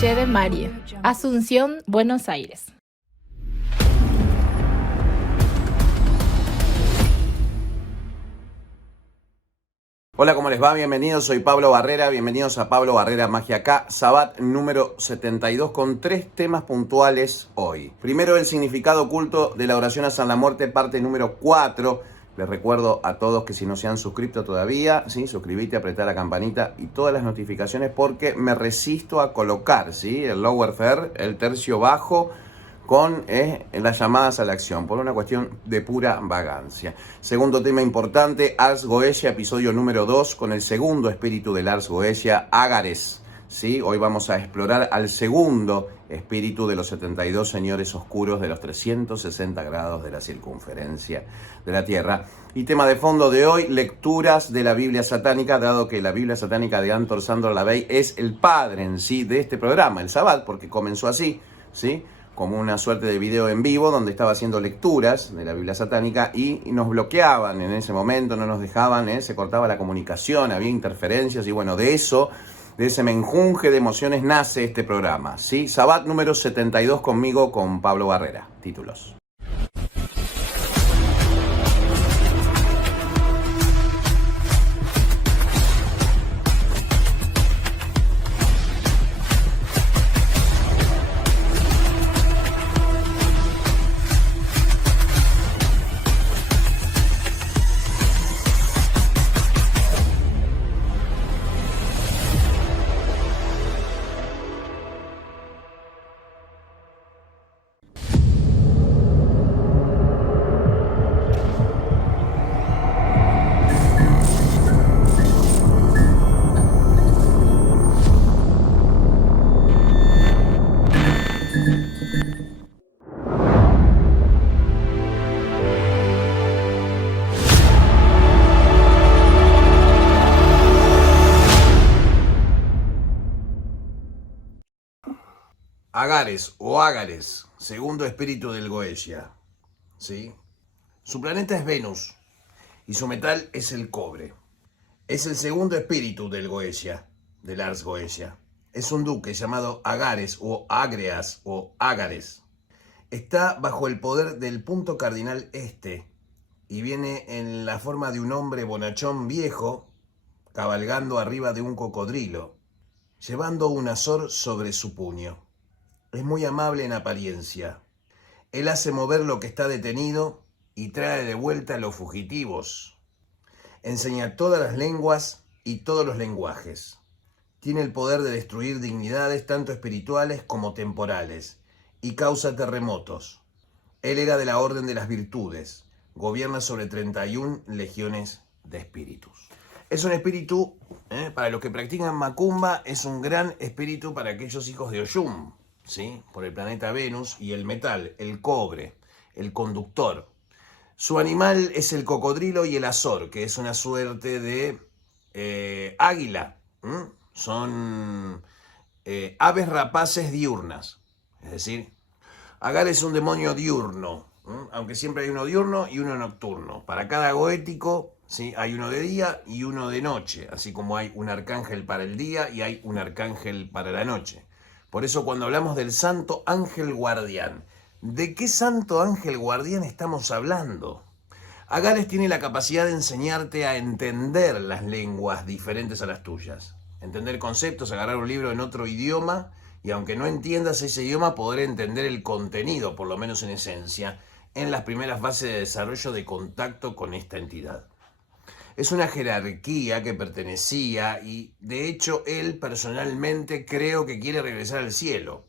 Valle de María, Asunción, Buenos Aires. Hola, ¿cómo les va? Bienvenidos, soy Pablo Barrera, bienvenidos a Pablo Barrera Magia Acá, Sabbat número 72 con 3 temas puntuales hoy. Primero, el significado oculto de la oración a San la Muerte, parte número 4. Les recuerdo a todos que si no se han suscrito todavía, ¿sí? Suscribite, apretá la campanita y todas las notificaciones porque me resisto a colocar, ¿sí? El lower third, el tercio bajo, con las llamadas a la acción, por una cuestión de pura vagancia. Segundo tema importante, Ars Goetia, episodio número 2, con el segundo espíritu del Ars Goetia, Ágares. ¿Sí? Hoy vamos a explorar al segundo espíritu de los 72 señores oscuros de los 360 grados de la circunferencia de la Tierra. Y tema de fondo de hoy, lecturas de la Biblia satánica, dado que la Biblia satánica de Anton Sandor Lavey es el padre en sí de este programa, el Sabbat, porque comenzó así, ¿sí? Como una suerte de video en vivo donde estaba haciendo lecturas de la Biblia satánica y nos bloqueaban en ese momento, no nos dejaban, se cortaba la comunicación, había interferencias y bueno, de ese menjunje de emociones nace este programa, ¿sí? Sabbat número 72 conmigo, con Pablo Barrera. Títulos. Ágares o Ágares, segundo espíritu del Goetia, ¿sí? Su planeta es Venus y su metal es el cobre. Es el segundo espíritu del Goetia, del Ars Goetia. Es un duque llamado Ágares o Agreas o Ágares. Está bajo el poder del punto cardinal este y viene en la forma de un hombre bonachón viejo cabalgando arriba de un cocodrilo, llevando un azor sobre su puño. Es muy amable en apariencia. Él hace mover lo que está detenido y trae de vuelta a los fugitivos. Enseña todas las lenguas y todos los lenguajes. Tiene el poder de destruir dignidades tanto espirituales como temporales y causa terremotos. Él era de la Orden de las Virtudes. Gobierna sobre 31 legiones de espíritus. Es un espíritu, para los que practican Macumba, es un gran espíritu para aquellos hijos de Oyum, ¿sí? Por el planeta Venus y el metal, el cobre, el conductor. Su animal es el cocodrilo y el azor, que es una suerte de águila. Son aves rapaces diurnas. Es decir, Agar es un demonio diurno, aunque siempre hay uno diurno y uno nocturno. Para cada goético, ¿sí? Hay uno de día y uno de noche, así como hay un arcángel para el día y hay un arcángel para la noche. Por eso cuando hablamos del santo ángel guardián, ¿de qué santo ángel guardián estamos hablando? Ágares tiene la capacidad de enseñarte a entender las lenguas diferentes a las tuyas. Entender conceptos, agarrar un libro en otro idioma y aunque no entiendas ese idioma, poder entender el contenido, por lo menos en esencia, en las primeras fases de desarrollo de contacto con esta entidad. Es una jerarquía que pertenecía y, de hecho, él personalmente creo que quiere regresar al cielo.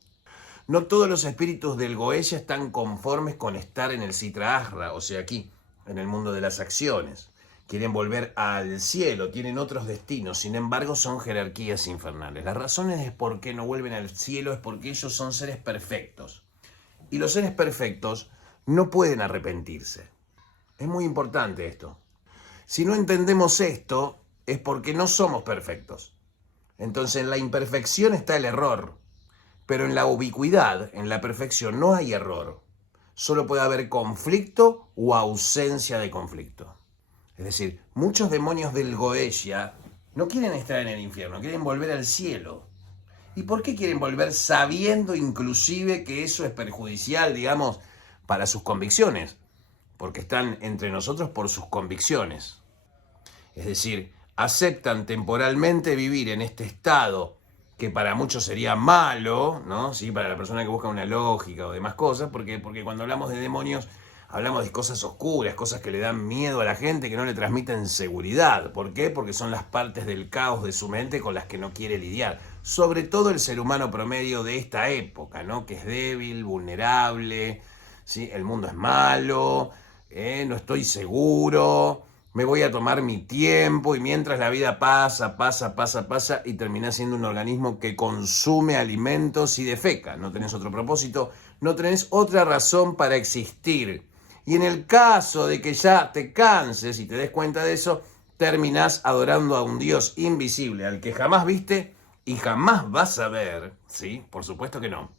No todos los espíritus del Goetia están conformes con estar en el Sitra Ahra, o sea, aquí, en el mundo de las acciones. Quieren volver al cielo, tienen otros destinos, sin embargo, son jerarquías infernales. Las razones de por qué no vuelven al cielo es porque ellos son seres perfectos. Y los seres perfectos no pueden arrepentirse. Es muy importante esto. Si no entendemos esto, es porque no somos perfectos. Entonces, en la imperfección está el error. Pero en la ubicuidad, en la perfección, no hay error. Solo puede haber conflicto o ausencia de conflicto. Es decir, muchos demonios del Goetia no quieren estar en el infierno, quieren volver al cielo. ¿Y por qué quieren volver sabiendo inclusive que eso es perjudicial, digamos, para sus convicciones? Porque están entre nosotros por sus convicciones. Es decir, aceptan temporalmente vivir en este estado que para muchos sería malo, ¿no? Sí, para la persona que busca una lógica o demás cosas, porque cuando hablamos de demonios hablamos de cosas oscuras, cosas que le dan miedo a la gente, que no le transmiten seguridad. ¿Por qué? Porque son las partes del caos de su mente con las que no quiere lidiar. Sobre todo el ser humano promedio de esta época, ¿no? Que es débil, vulnerable, ¿sí? El mundo es malo, no estoy seguro, me voy a tomar mi tiempo, y mientras la vida pasa y termina siendo un organismo que consume alimentos y defeca. No tenés otro propósito, no tenés otra razón para existir. Y en el caso de que ya te canses y te des cuenta de eso, terminás adorando a un Dios invisible al que jamás viste y jamás vas a ver, ¿sí? Por supuesto que no.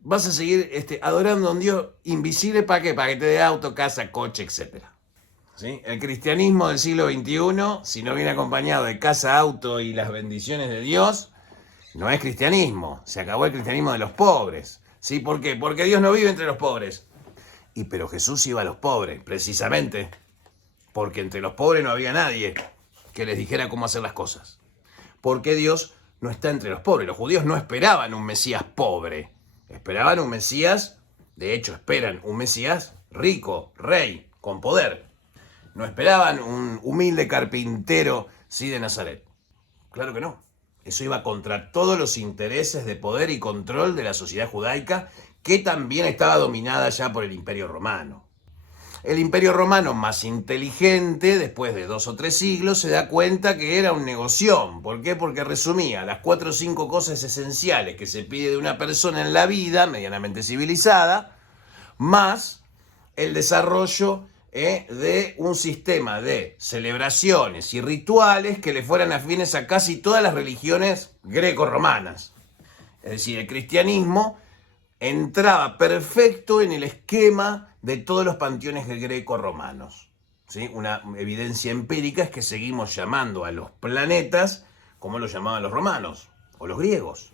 Vas a seguir adorando a un Dios invisible, ¿para qué? Para que te dé auto, casa, coche, etc. ¿Sí? El cristianismo del siglo XXI, si no viene acompañado de casa, auto y las bendiciones de Dios, no es cristianismo. Se acabó el cristianismo de los pobres. ¿Sí? ¿Por qué? Porque Dios no vive entre los pobres. Pero Jesús iba a los pobres, precisamente porque entre los pobres no había nadie que les dijera cómo hacer las cosas. Porque Dios no está entre los pobres. Los judíos no esperaban un Mesías pobre. Esperaban un Mesías, de hecho esperan un Mesías rico, rey, con poder. No esperaban un humilde carpintero, sí, de Nazaret. Claro que no. Eso iba contra todos los intereses de poder y control de la sociedad judaica, que también estaba dominada ya por el Imperio Romano. El Imperio Romano, más inteligente, después de 2 o 3 siglos, se da cuenta que era un negoción. ¿Por qué? Porque resumía las 4 o 5 cosas esenciales que se pide de una persona en la vida, medianamente civilizada, más el desarrollo de un sistema de celebraciones y rituales que le fueran afines a casi todas las religiones greco-romanas. Es decir, el cristianismo entraba perfecto en el esquema de todos los panteones greco-romanos. ¿Sí? Una evidencia empírica es que seguimos llamando a los planetas como los llamaban los romanos o los griegos.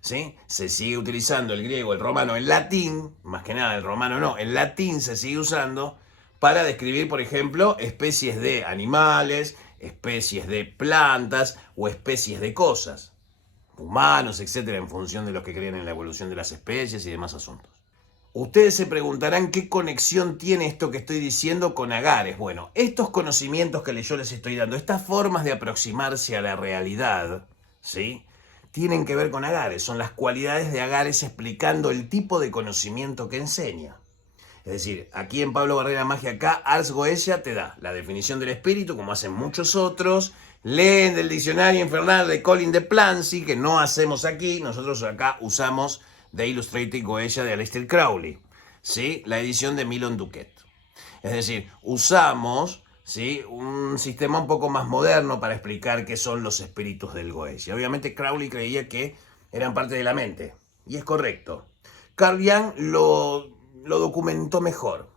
¿Sí? Se sigue utilizando el griego, el romano, el latín, más que nada el romano no, el latín se sigue usando para describir, por ejemplo, especies de animales, especies de plantas o especies de cosas, humanos, etcétera, en función de los que creen en la evolución de las especies y demás asuntos. Ustedes se preguntarán qué conexión tiene esto que estoy diciendo con Agares. Bueno, estos conocimientos que yo les estoy dando, estas formas de aproximarse a la realidad, ¿sí?, tienen que ver con Agares. Son las cualidades de Agares explicando el tipo de conocimiento que enseña. Es decir, aquí en Pablo Barrera Magia acá, Ars Goetia te da la definición del espíritu, como hacen muchos otros. Leen del diccionario infernal de Colin de Plancy, que no hacemos aquí. Nosotros acá usamos The Illustrated Goetia de Aleister Crowley, ¿sí?, la edición de Milon Duquet. Es decir, usamos, ¿sí?, un sistema un poco más moderno para explicar qué son los espíritus del Goetia. Obviamente Crowley creía que eran parte de la mente, y es correcto. Carl Jung lo documentó mejor.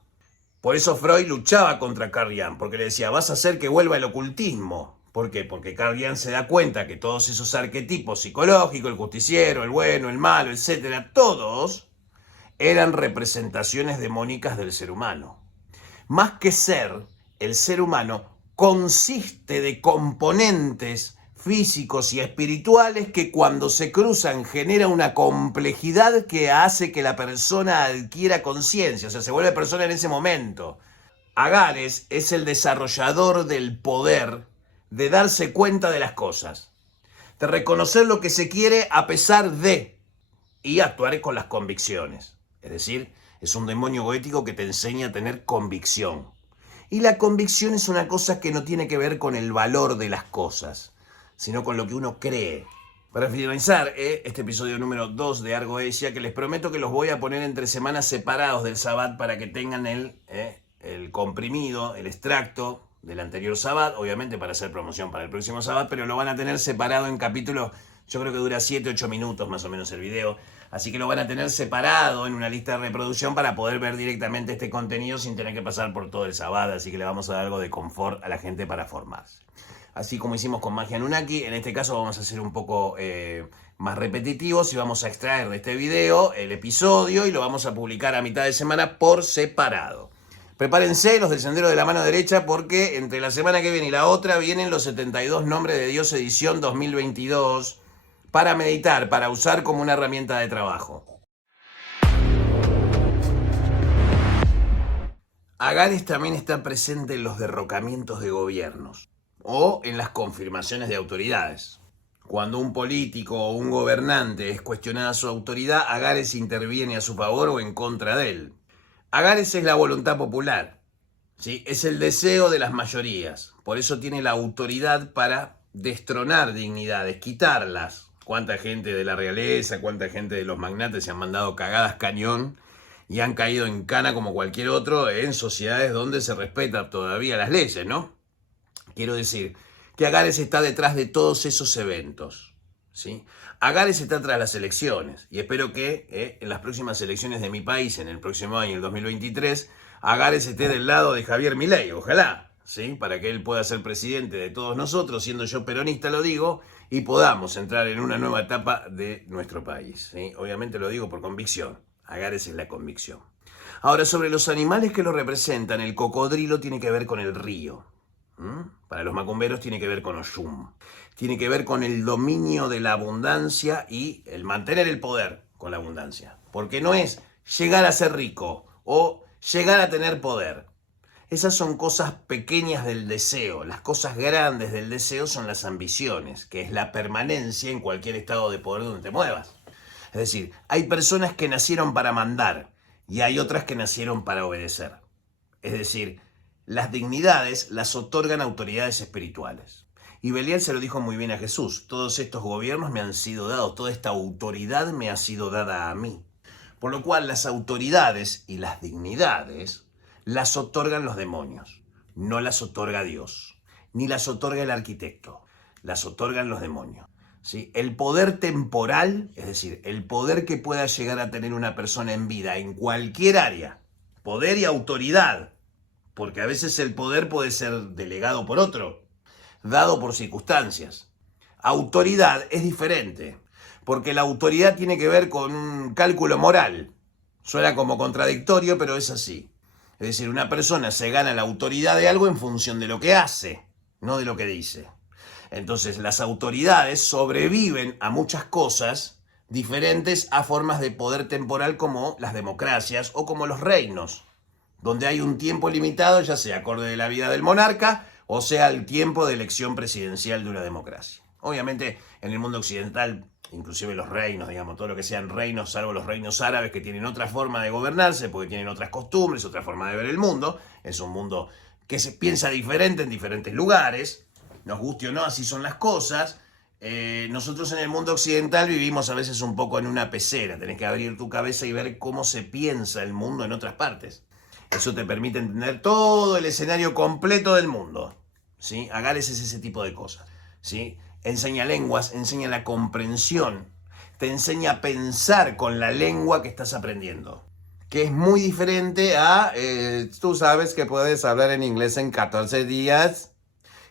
Por eso Freud luchaba contra Carl Jung, porque le decía, vas a hacer que vuelva el ocultismo. ¿Por qué? Porque Carl Jung se da cuenta que todos esos arquetipos psicológicos, el justiciero, el bueno, el malo, etcétera, todos eran representaciones demónicas del ser humano. Más que ser, el ser humano consiste de componentes físicos y espirituales que cuando se cruzan genera una complejidad que hace que la persona adquiera conciencia, o sea, se vuelve persona en ese momento. Agares es el desarrollador del poder de darse cuenta de las cosas, de reconocer lo que se quiere a pesar de, y actuar con las convicciones. Es decir, es un demonio goético que te enseña a tener convicción. Y la convicción es una cosa que no tiene que ver con el valor de las cosas, sino con lo que uno cree. Para finalizar este episodio número 2 de Ars Goetia, que les prometo que los voy a poner entre semanas separados del Sabbat para que tengan el comprimido, el extracto del anterior Sabbat, obviamente para hacer promoción para el próximo Sabbat, pero lo van a tener separado en capítulos Yo creo que dura 7-8 minutos más o menos el video. Así que lo van a tener separado en una lista de reproducción para poder ver directamente este contenido sin tener que pasar por todo el Sabbat. Así que le vamos a dar algo de confort a la gente para formarse. Así como hicimos con Magia Anunnaki, en este caso vamos a hacer un poco más repetitivos y vamos a extraer de este video el episodio y lo vamos a publicar a mitad de semana por separado. Prepárense los del Sendero de la Mano Derecha porque entre la semana que viene y la otra vienen los 72 Nombres de Dios edición 2022 para meditar, para usar como una herramienta de trabajo. Agares también está presente en los derrocamientos de gobiernos o en las confirmaciones de autoridades. Cuando un político o un gobernante es cuestionada su autoridad, Agares interviene a su favor o en contra de él. Agares es la voluntad popular, ¿sí? Es el deseo de las mayorías. Por eso tiene la autoridad para destronar dignidades, quitarlas. Cuánta gente de la realeza, cuánta gente de los magnates se han mandado cagadas cañón y han caído en cana como cualquier otro en sociedades donde se respetan todavía las leyes, ¿no? Quiero decir que Agares está detrás de todos esos eventos, ¿sí? Agares está tras las elecciones y espero que en las próximas elecciones de mi país, en el próximo año, el 2023, Agares esté del lado de Javier Milei, ojalá, ¿sí? Para que él pueda ser presidente de todos nosotros, siendo yo peronista lo digo, y podamos entrar en una nueva etapa de nuestro país, ¿sí? Obviamente lo digo por convicción, Agares es la convicción. Ahora, sobre los animales que lo representan, el cocodrilo tiene que ver con el río. Para los macumberos tiene que ver con Oshun. Tiene que ver con el dominio de la abundancia y el mantener el poder con la abundancia. Porque no es llegar a ser rico o llegar a tener poder. Esas son cosas pequeñas del deseo. Las cosas grandes del deseo son las ambiciones, que es la permanencia en cualquier estado de poder donde te muevas. Es decir, hay personas que nacieron para mandar y hay otras que nacieron para obedecer. Es decir, las dignidades las otorgan autoridades espirituales. Y Belial se lo dijo muy bien a Jesús. Todos estos gobiernos me han sido dados, toda esta autoridad me ha sido dada a mí. Por lo cual las autoridades y las dignidades las otorgan los demonios. No las otorga Dios, ni las otorga el arquitecto. Las otorgan los demonios. ¿Sí? El poder temporal, es decir, el poder que pueda llegar a tener una persona en vida en cualquier área, poder y autoridad, porque a veces el poder puede ser delegado por otro, dado por circunstancias. Autoridad es diferente, porque la autoridad tiene que ver con un cálculo moral. Suena como contradictorio, pero es así. Es decir, una persona se gana la autoridad de algo en función de lo que hace, no de lo que dice. Entonces, las autoridades sobreviven a muchas cosas diferentes a formas de poder temporal como las democracias o como los reinos, donde hay un tiempo limitado, ya sea acorde de la vida del monarca o sea el tiempo de elección presidencial de una democracia. Obviamente, en el mundo occidental, inclusive los reinos, digamos, todo lo que sean reinos, salvo los reinos árabes que tienen otra forma de gobernarse, porque tienen otras costumbres, otra forma de ver el mundo. Es un mundo que se piensa diferente en diferentes lugares. Nos guste o no, así son las cosas. Nosotros en el mundo occidental vivimos a veces un poco en una pecera. Tenés que abrir tu cabeza y ver cómo se piensa el mundo en otras partes. Eso te permite entender todo el escenario completo del mundo, ¿sí? Agares es ese tipo de cosas, ¿sí? Enseña lenguas, enseña la comprensión, te enseña a pensar con la lengua que estás aprendiendo, que es muy diferente a, tú sabes que puedes hablar en inglés en 14 días.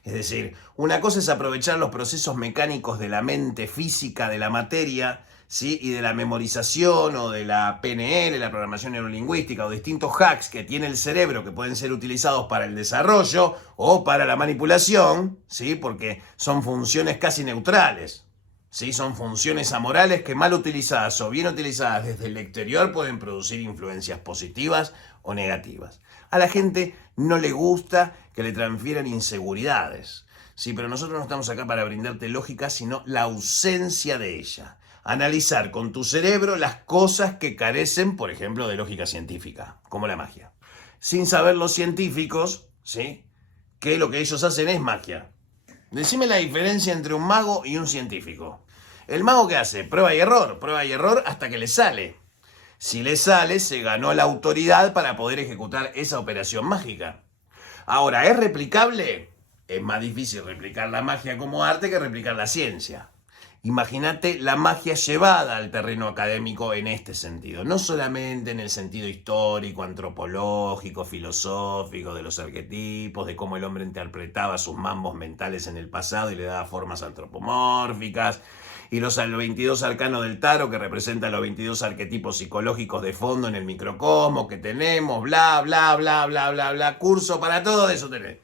Es decir, una cosa es aprovechar los procesos mecánicos de la mente física, de la materia, ¿sí? Y de la memorización o de la PNL, la programación neurolingüística o distintos hacks que tiene el cerebro que pueden ser utilizados para el desarrollo o para la manipulación, ¿sí? Porque son funciones casi neutrales, ¿sí? Son funciones amorales que mal utilizadas o bien utilizadas desde el exterior pueden producir influencias positivas o negativas. A la gente no le gusta que le transfieran inseguridades, ¿sí? Pero nosotros no estamos acá para brindarte lógica, sino la ausencia de ella. Analizar con tu cerebro las cosas que carecen, por ejemplo, de lógica científica, como la magia. Sin saber los científicos, ¿sí? Que lo que ellos hacen es magia. Decime la diferencia entre un mago y un científico. ¿El mago qué hace? Prueba y error hasta que le sale. Si le sale, se ganó la autoridad para poder ejecutar esa operación mágica. Ahora, ¿es replicable? Es más difícil replicar la magia como arte que replicar la ciencia. Imagínate la magia llevada al terreno académico en este sentido, no solamente en el sentido histórico, antropológico, filosófico, de los arquetipos, de cómo el hombre interpretaba sus mambos mentales en el pasado y le daba formas antropomórficas, y los 22 arcanos del tarot que representan los 22 arquetipos psicológicos de fondo en el microcosmos que tenemos, bla, bla, bla, bla, bla, bla, curso para todo eso tenés.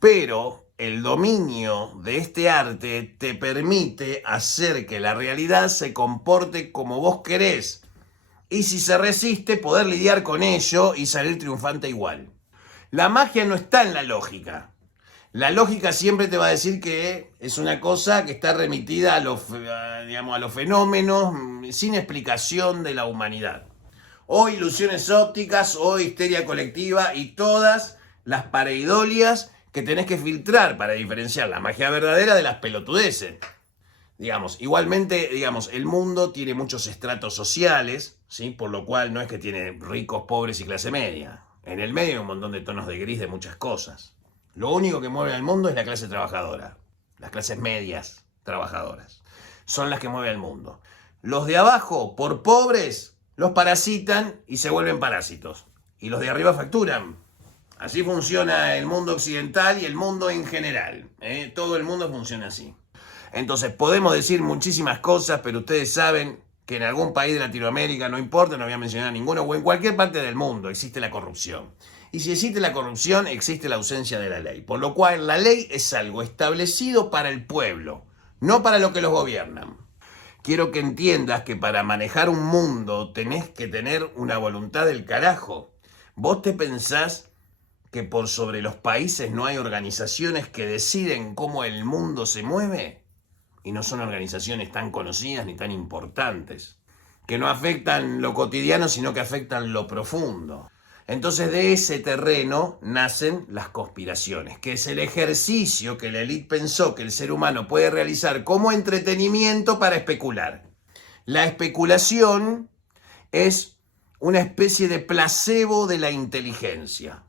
Pero el dominio de este arte te permite hacer que la realidad se comporte como vos querés. Y si se resiste, poder lidiar con ello y salir triunfante igual. La magia no está en la lógica. La lógica siempre te va a decir que es una cosa que está remitida a los fenómenos sin explicación de la humanidad. O ilusiones ópticas, o histeria colectiva y todas las pareidolias que tenés que filtrar para diferenciar la magia verdadera de las pelotudeces. Igualmente, el mundo tiene muchos estratos sociales, ¿sí? Por lo cual no es que tiene ricos, pobres y clase media. En el medio hay un montón de tonos de gris de muchas cosas. Lo único que mueve al mundo es la clase trabajadora. Las clases medias trabajadoras. Son las que mueven al mundo. Los de abajo, por pobres, los parasitan y se vuelven parásitos. Y los de arriba facturan. Así funciona el mundo occidental y el mundo en general. Todo el mundo funciona así. Entonces podemos decir muchísimas cosas, pero ustedes saben que en algún país de Latinoamérica, no importa, no voy a mencionar ninguno, o en cualquier parte del mundo existe la corrupción. Y si existe la corrupción, existe la ausencia de la ley. Por lo cual la ley es algo establecido para el pueblo, no para lo que los gobiernan. Quiero que entiendas que para manejar un mundo tenés que tener una voluntad del carajo. Vos te pensás que por sobre los países no hay organizaciones que deciden cómo el mundo se mueve, y no son organizaciones tan conocidas ni tan importantes, que no afectan lo cotidiano, sino que afectan lo profundo. Entonces de ese terreno nacen las conspiraciones, que es el ejercicio que la élite pensó que el ser humano puede realizar como entretenimiento para especular. La especulación es una especie de placebo de la inteligencia.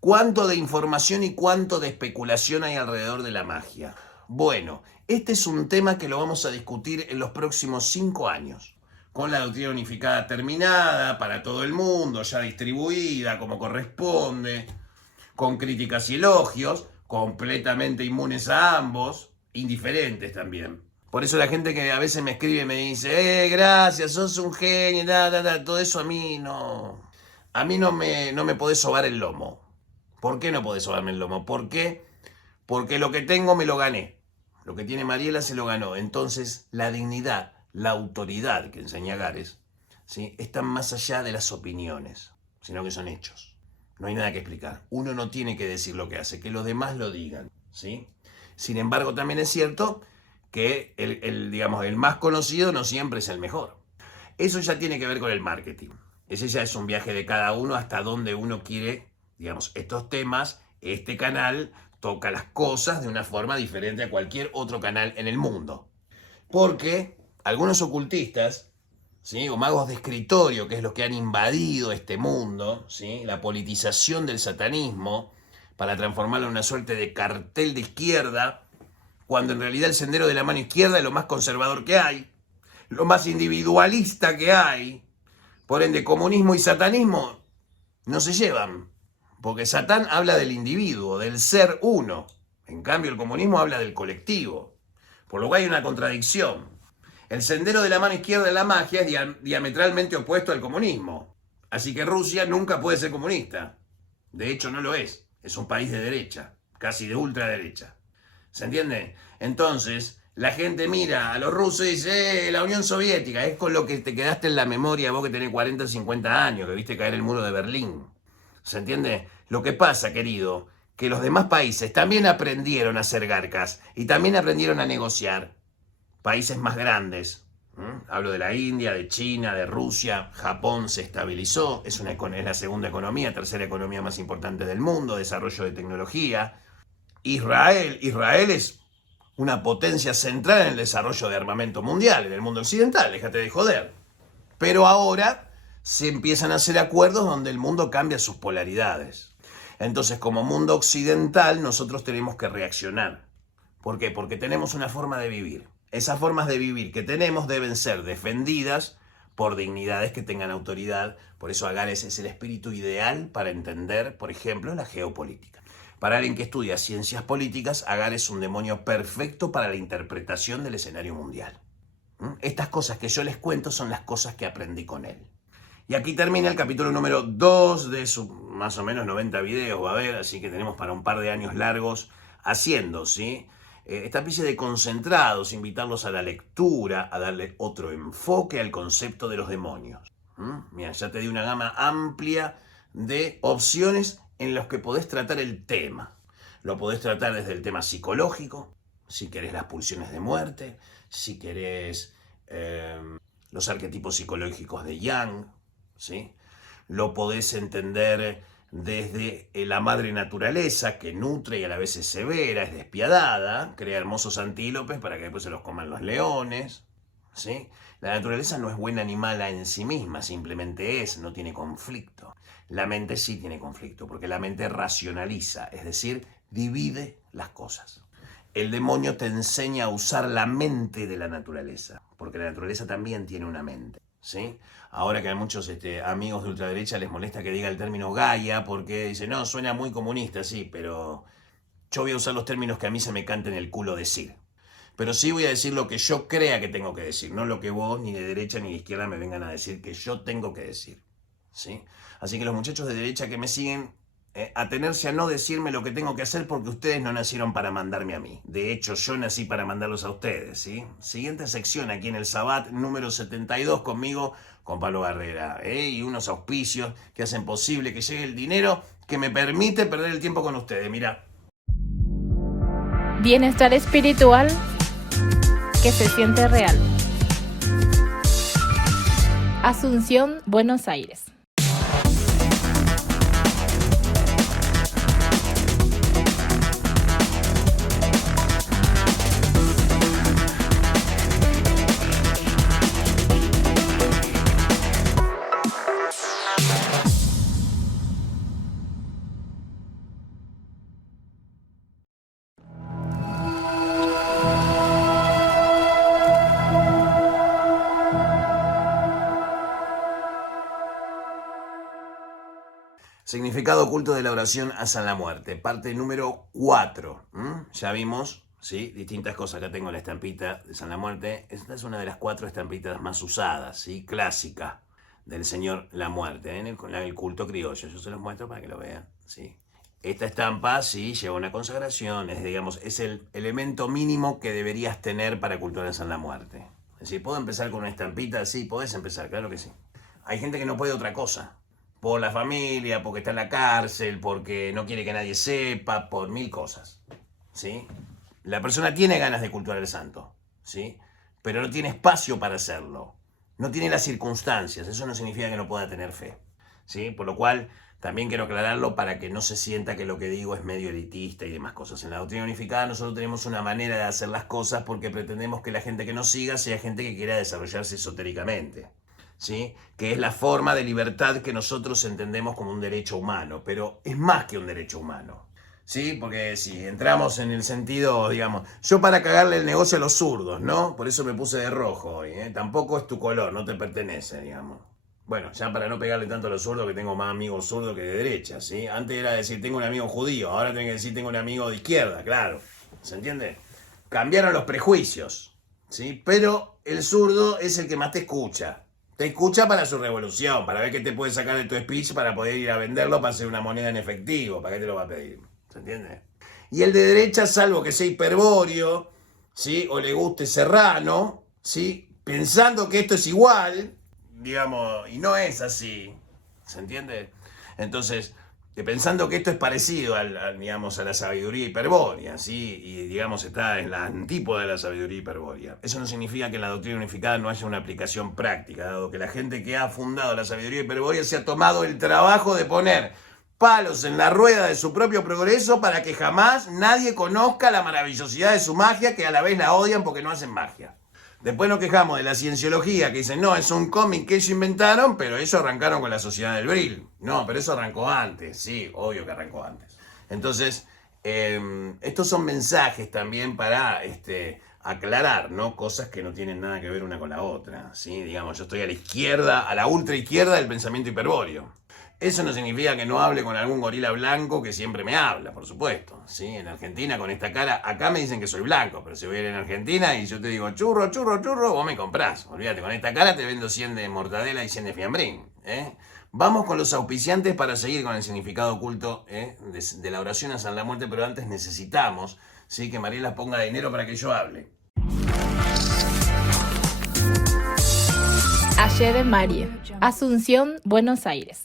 ¿Cuánto de información y cuánto de especulación hay alrededor de la magia? Bueno, este es un tema que lo vamos a discutir en los próximos 5 años. Con la doctrina unificada terminada, para todo el mundo, ya distribuida como corresponde, con críticas y elogios, completamente inmunes a ambos, indiferentes también. Por eso la gente que a veces me escribe y me dice, gracias, sos un genio, todo eso a mí no me podés sobar el lomo. ¿Por qué no podés sobarme el lomo? ¿Por qué? Porque lo que tengo me lo gané. Lo que tiene Mariela se lo ganó. Entonces, la dignidad, la autoridad que enseña Gares, ¿sí? Están más allá de las opiniones, sino que son hechos. No hay nada que explicar. Uno no tiene que decir lo que hace, que los demás lo digan, ¿sí? Sin embargo, también es cierto que el más conocido no siempre es el mejor. Eso ya tiene que ver con el marketing. Ese ya es un viaje de cada uno hasta donde uno quiere, estos temas. Este canal toca las cosas de una forma diferente a cualquier otro canal en el mundo. Porque algunos ocultistas, ¿sí? O magos de escritorio, que es los que han invadido este mundo, ¿sí? La politización del satanismo, para transformarlo en una suerte de cartel de izquierda, cuando en realidad el sendero de la mano izquierda es lo más conservador que hay, lo más individualista que hay. Por ende, comunismo y satanismo no se llevan, porque Satán habla del individuo, del ser uno. En cambio, el comunismo habla del colectivo. Por lo cual hay una contradicción. El sendero de la mano izquierda de la magia es diametralmente opuesto al comunismo. Así que Rusia nunca puede ser comunista. De hecho, no lo es. Es un país de derecha, casi de ultraderecha. ¿Se entiende? Entonces, la gente mira a los rusos y dice, la Unión Soviética. Es con lo que te quedaste en la memoria vos que tenés 40 o 50 años, que viste caer el muro de Berlín. ¿Se entiende? Lo que pasa, querido, que los demás países también aprendieron a ser garcas y también aprendieron a negociar. Países más grandes. Hablo de la India, de China, de Rusia. Japón se estabilizó, es la segunda economía, tercera economía más importante del mundo, desarrollo de tecnología. Israel es una potencia central en el desarrollo de armamento mundial, en el mundo occidental, déjate de joder. Pero ahora se empiezan a hacer acuerdos donde el mundo cambia sus polaridades. Entonces, como mundo occidental, nosotros tenemos que reaccionar. ¿Por qué? Porque tenemos una forma de vivir. Esas formas de vivir que tenemos deben ser defendidas por dignidades que tengan autoridad. Por eso Agares es el espíritu ideal para entender, por ejemplo, la geopolítica. Para alguien que estudia ciencias políticas, Agares es un demonio perfecto para la interpretación del escenario mundial. Estas cosas que yo les cuento son las cosas que aprendí con él. Y aquí termina el capítulo número 2 de sus más o menos 90 videos, va a haber, así que tenemos para un par de años largos haciendo, ¿sí? Esta especie de concentrados, invitarlos a la lectura, a darle otro enfoque al concepto de los demonios. Mira, ya te di una gama amplia de opciones en las que podés tratar el tema. Lo podés tratar desde el tema psicológico, si querés las pulsiones de muerte, si querés los arquetipos psicológicos de Jung, ¿sí? Lo podés entender desde la madre naturaleza, que nutre y a la vez es severa, es despiadada, crea hermosos antílopes para que después se los coman los leones, ¿sí? La naturaleza no es buena ni mala en sí misma, simplemente es, no tiene conflicto. La mente sí tiene conflicto, porque la mente racionaliza, es decir, divide las cosas. El demonio te enseña a usar la mente de la naturaleza, porque la naturaleza también tiene una mente, ¿sí? Ahora que a muchos amigos de ultraderecha les molesta que diga el término Gaia, porque dicen, no, suena muy comunista, sí, pero yo voy a usar los términos que a mí se me cante en el culo decir. Pero sí voy a decir lo que yo crea que tengo que decir, no lo que vos ni de derecha ni de izquierda me vengan a decir que yo tengo que decir, ¿sí? Así que los muchachos de derecha que me siguen, atenerse a no decirme lo que tengo que hacer porque ustedes no nacieron para mandarme a mí. De hecho, yo nací para mandarlos a ustedes, ¿sí? Siguiente sección aquí en el Sabbat número 72 conmigo, con Pablo Barrera, y unos auspicios que hacen posible que llegue el dinero que me permite perder el tiempo con ustedes. Mirá. Bienestar espiritual que se siente real. Asunción, Buenos Aires. Significado oculto de la oración a San la Muerte, parte número 4. Ya vimos, ¿sí? Distintas cosas. Acá tengo la estampita de San la Muerte. Esta es una de las 4 estampitas más usadas, ¿sí? Clásica del Señor la Muerte, en el culto criollo. Yo se los muestro para que lo vean, ¿sí? Esta estampa, sí, lleva una consagración, es el elemento mínimo que deberías tener para cultuar a San la Muerte. Es decir, ¿puedo empezar con una estampita? Sí, podés empezar, claro que sí. Hay gente que no puede otra cosa. Por la familia, porque está en la cárcel, porque no quiere que nadie sepa, por 1000 cosas, ¿sí? La persona tiene ganas de cultuar al santo, ¿sí? Pero no tiene espacio para hacerlo. No tiene las circunstancias. Eso no significa que no pueda tener fe, ¿sí? Por lo cual, también quiero aclararlo para que no se sienta que lo que digo es medio elitista y demás cosas. En la doctrina unificada nosotros tenemos una manera de hacer las cosas porque pretendemos que la gente que nos siga sea gente que quiera desarrollarse esotéricamente, ¿sí? Que es la forma de libertad que nosotros entendemos como un derecho humano, pero es más que un derecho humano, ¿sí? Porque si entramos en el sentido, digamos, yo para cagarle el negocio a los zurdos, ¿no? Por eso me puse de rojo hoy, ¿eh? Tampoco es tu color, no te pertenece, digamos. Bueno, ya para no pegarle tanto a los zurdos, que tengo más amigos zurdos que de derecha, ¿sí? Antes era decir tengo un amigo judío, ahora tengo que decir tengo un amigo de izquierda, claro, ¿se entiende? Cambiaron los prejuicios, ¿sí? Pero el zurdo es el que más te escucha. Te escucha para su revolución, para ver qué te puede sacar de tu speech para poder ir a venderlo para hacer una moneda en efectivo. ¿Para qué te lo va a pedir? ¿Se entiende? Y el de derecha, salvo que sea hiperbóreo, ¿sí? O le guste Serrano, ¿sí? Pensando que esto es igual, digamos, y no es así. ¿Se entiende? Entonces, pensando que esto es parecido digamos, a la sabiduría hiperbórea, ¿sí? Y digamos está en la antípoda de la sabiduría hiperbórea. Eso no significa que en la doctrina unificada no haya una aplicación práctica, dado que la gente que ha fundado la sabiduría hiperbórea se ha tomado el trabajo de poner palos en la rueda de su propio progreso para que jamás nadie conozca la maravillosidad de su magia, que a la vez la odian porque no hacen magia. Después nos quejamos de la cienciología, que dicen, no, es un cómic que ellos inventaron, pero ellos arrancaron con la Sociedad del Bril. No, pero eso arrancó antes, sí, obvio que arrancó antes. Entonces, estos son mensajes también para aclarar, ¿no? Cosas que no tienen nada que ver una con la otra, ¿sí? Digamos, yo estoy a la izquierda, a la ultra izquierda del pensamiento hiperbóreo. Eso no significa que no hable con algún gorila blanco que siempre me habla, por supuesto, ¿sí? En Argentina, con esta cara, acá me dicen que soy blanco, pero si voy a ir en Argentina y yo te digo churro, churro, churro, vos me comprás. Olvídate, con esta cara te vendo 100 de mortadela y 100 de fiambrín, ¿eh? Vamos con los auspiciantes para seguir con el significado oculto de la oración a San la Muerte, pero antes necesitamos, ¿sí?, que Mariela ponga dinero para que yo hable. Ayer de Marie, Asunción, Buenos Aires.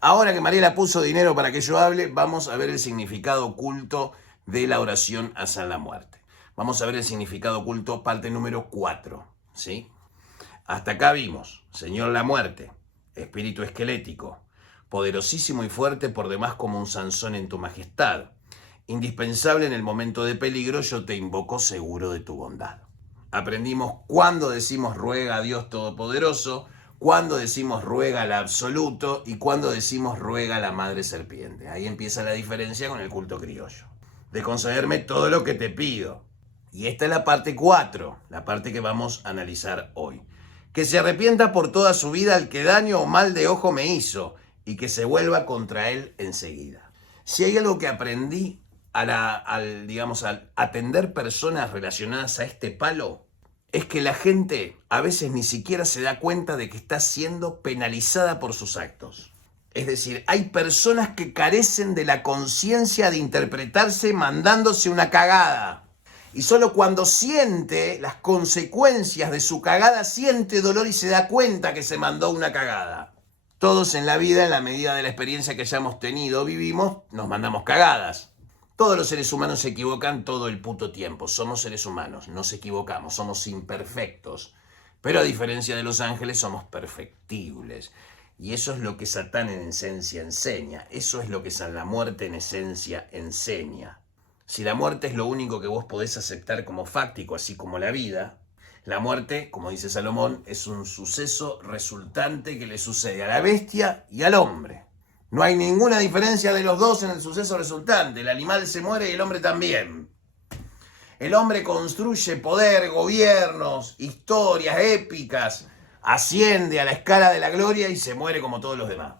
Ahora que Mariela puso dinero para que yo hable, vamos a ver el significado oculto de la oración a San la Muerte. Vamos a ver el significado oculto, parte número 4, ¿sí? Hasta acá vimos, Señor la Muerte, espíritu esquelético, poderosísimo y fuerte por demás como un Sansón en tu majestad. Indispensable en el momento de peligro, yo te invoco seguro de tu bondad. Aprendimos cuándo decimos ruega a Dios Todopoderoso, cuándo decimos ruega al Absoluto y cuándo decimos ruega a la Madre Serpiente. Ahí empieza la diferencia con el culto criollo. De concederme todo lo que te pido. Y esta es la parte 4, la parte que vamos a analizar hoy. Que se arrepienta por toda su vida al que daño o mal de ojo me hizo y que se vuelva contra él enseguida. Si hay algo que aprendí al atender personas relacionadas a este palo, es que la gente a veces ni siquiera se da cuenta de que está siendo penalizada por sus actos. Es decir, hay personas que carecen de la conciencia de interpretarse mandándose una cagada. Y solo cuando siente las consecuencias de su cagada, siente dolor y se da cuenta que se mandó una cagada. Todos en la vida, en la medida de la experiencia que hayamos tenido, vivimos, nos mandamos cagadas. Todos los seres humanos se equivocan todo el puto tiempo. Somos seres humanos, nos equivocamos, somos imperfectos. Pero a diferencia de los ángeles, somos perfectibles. Y eso es lo que Satán en esencia enseña. Eso es lo que San la Muerte en esencia enseña. Si la muerte es lo único que vos podés aceptar como fáctico, así como la vida, la muerte, como dice Salomón, es un suceso resultante que le sucede a la bestia y al hombre. No hay ninguna diferencia de los dos en el suceso resultante. El animal se muere y el hombre también. El hombre construye poder, gobiernos, historias épicas, asciende a la escala de la gloria y se muere como todos los demás.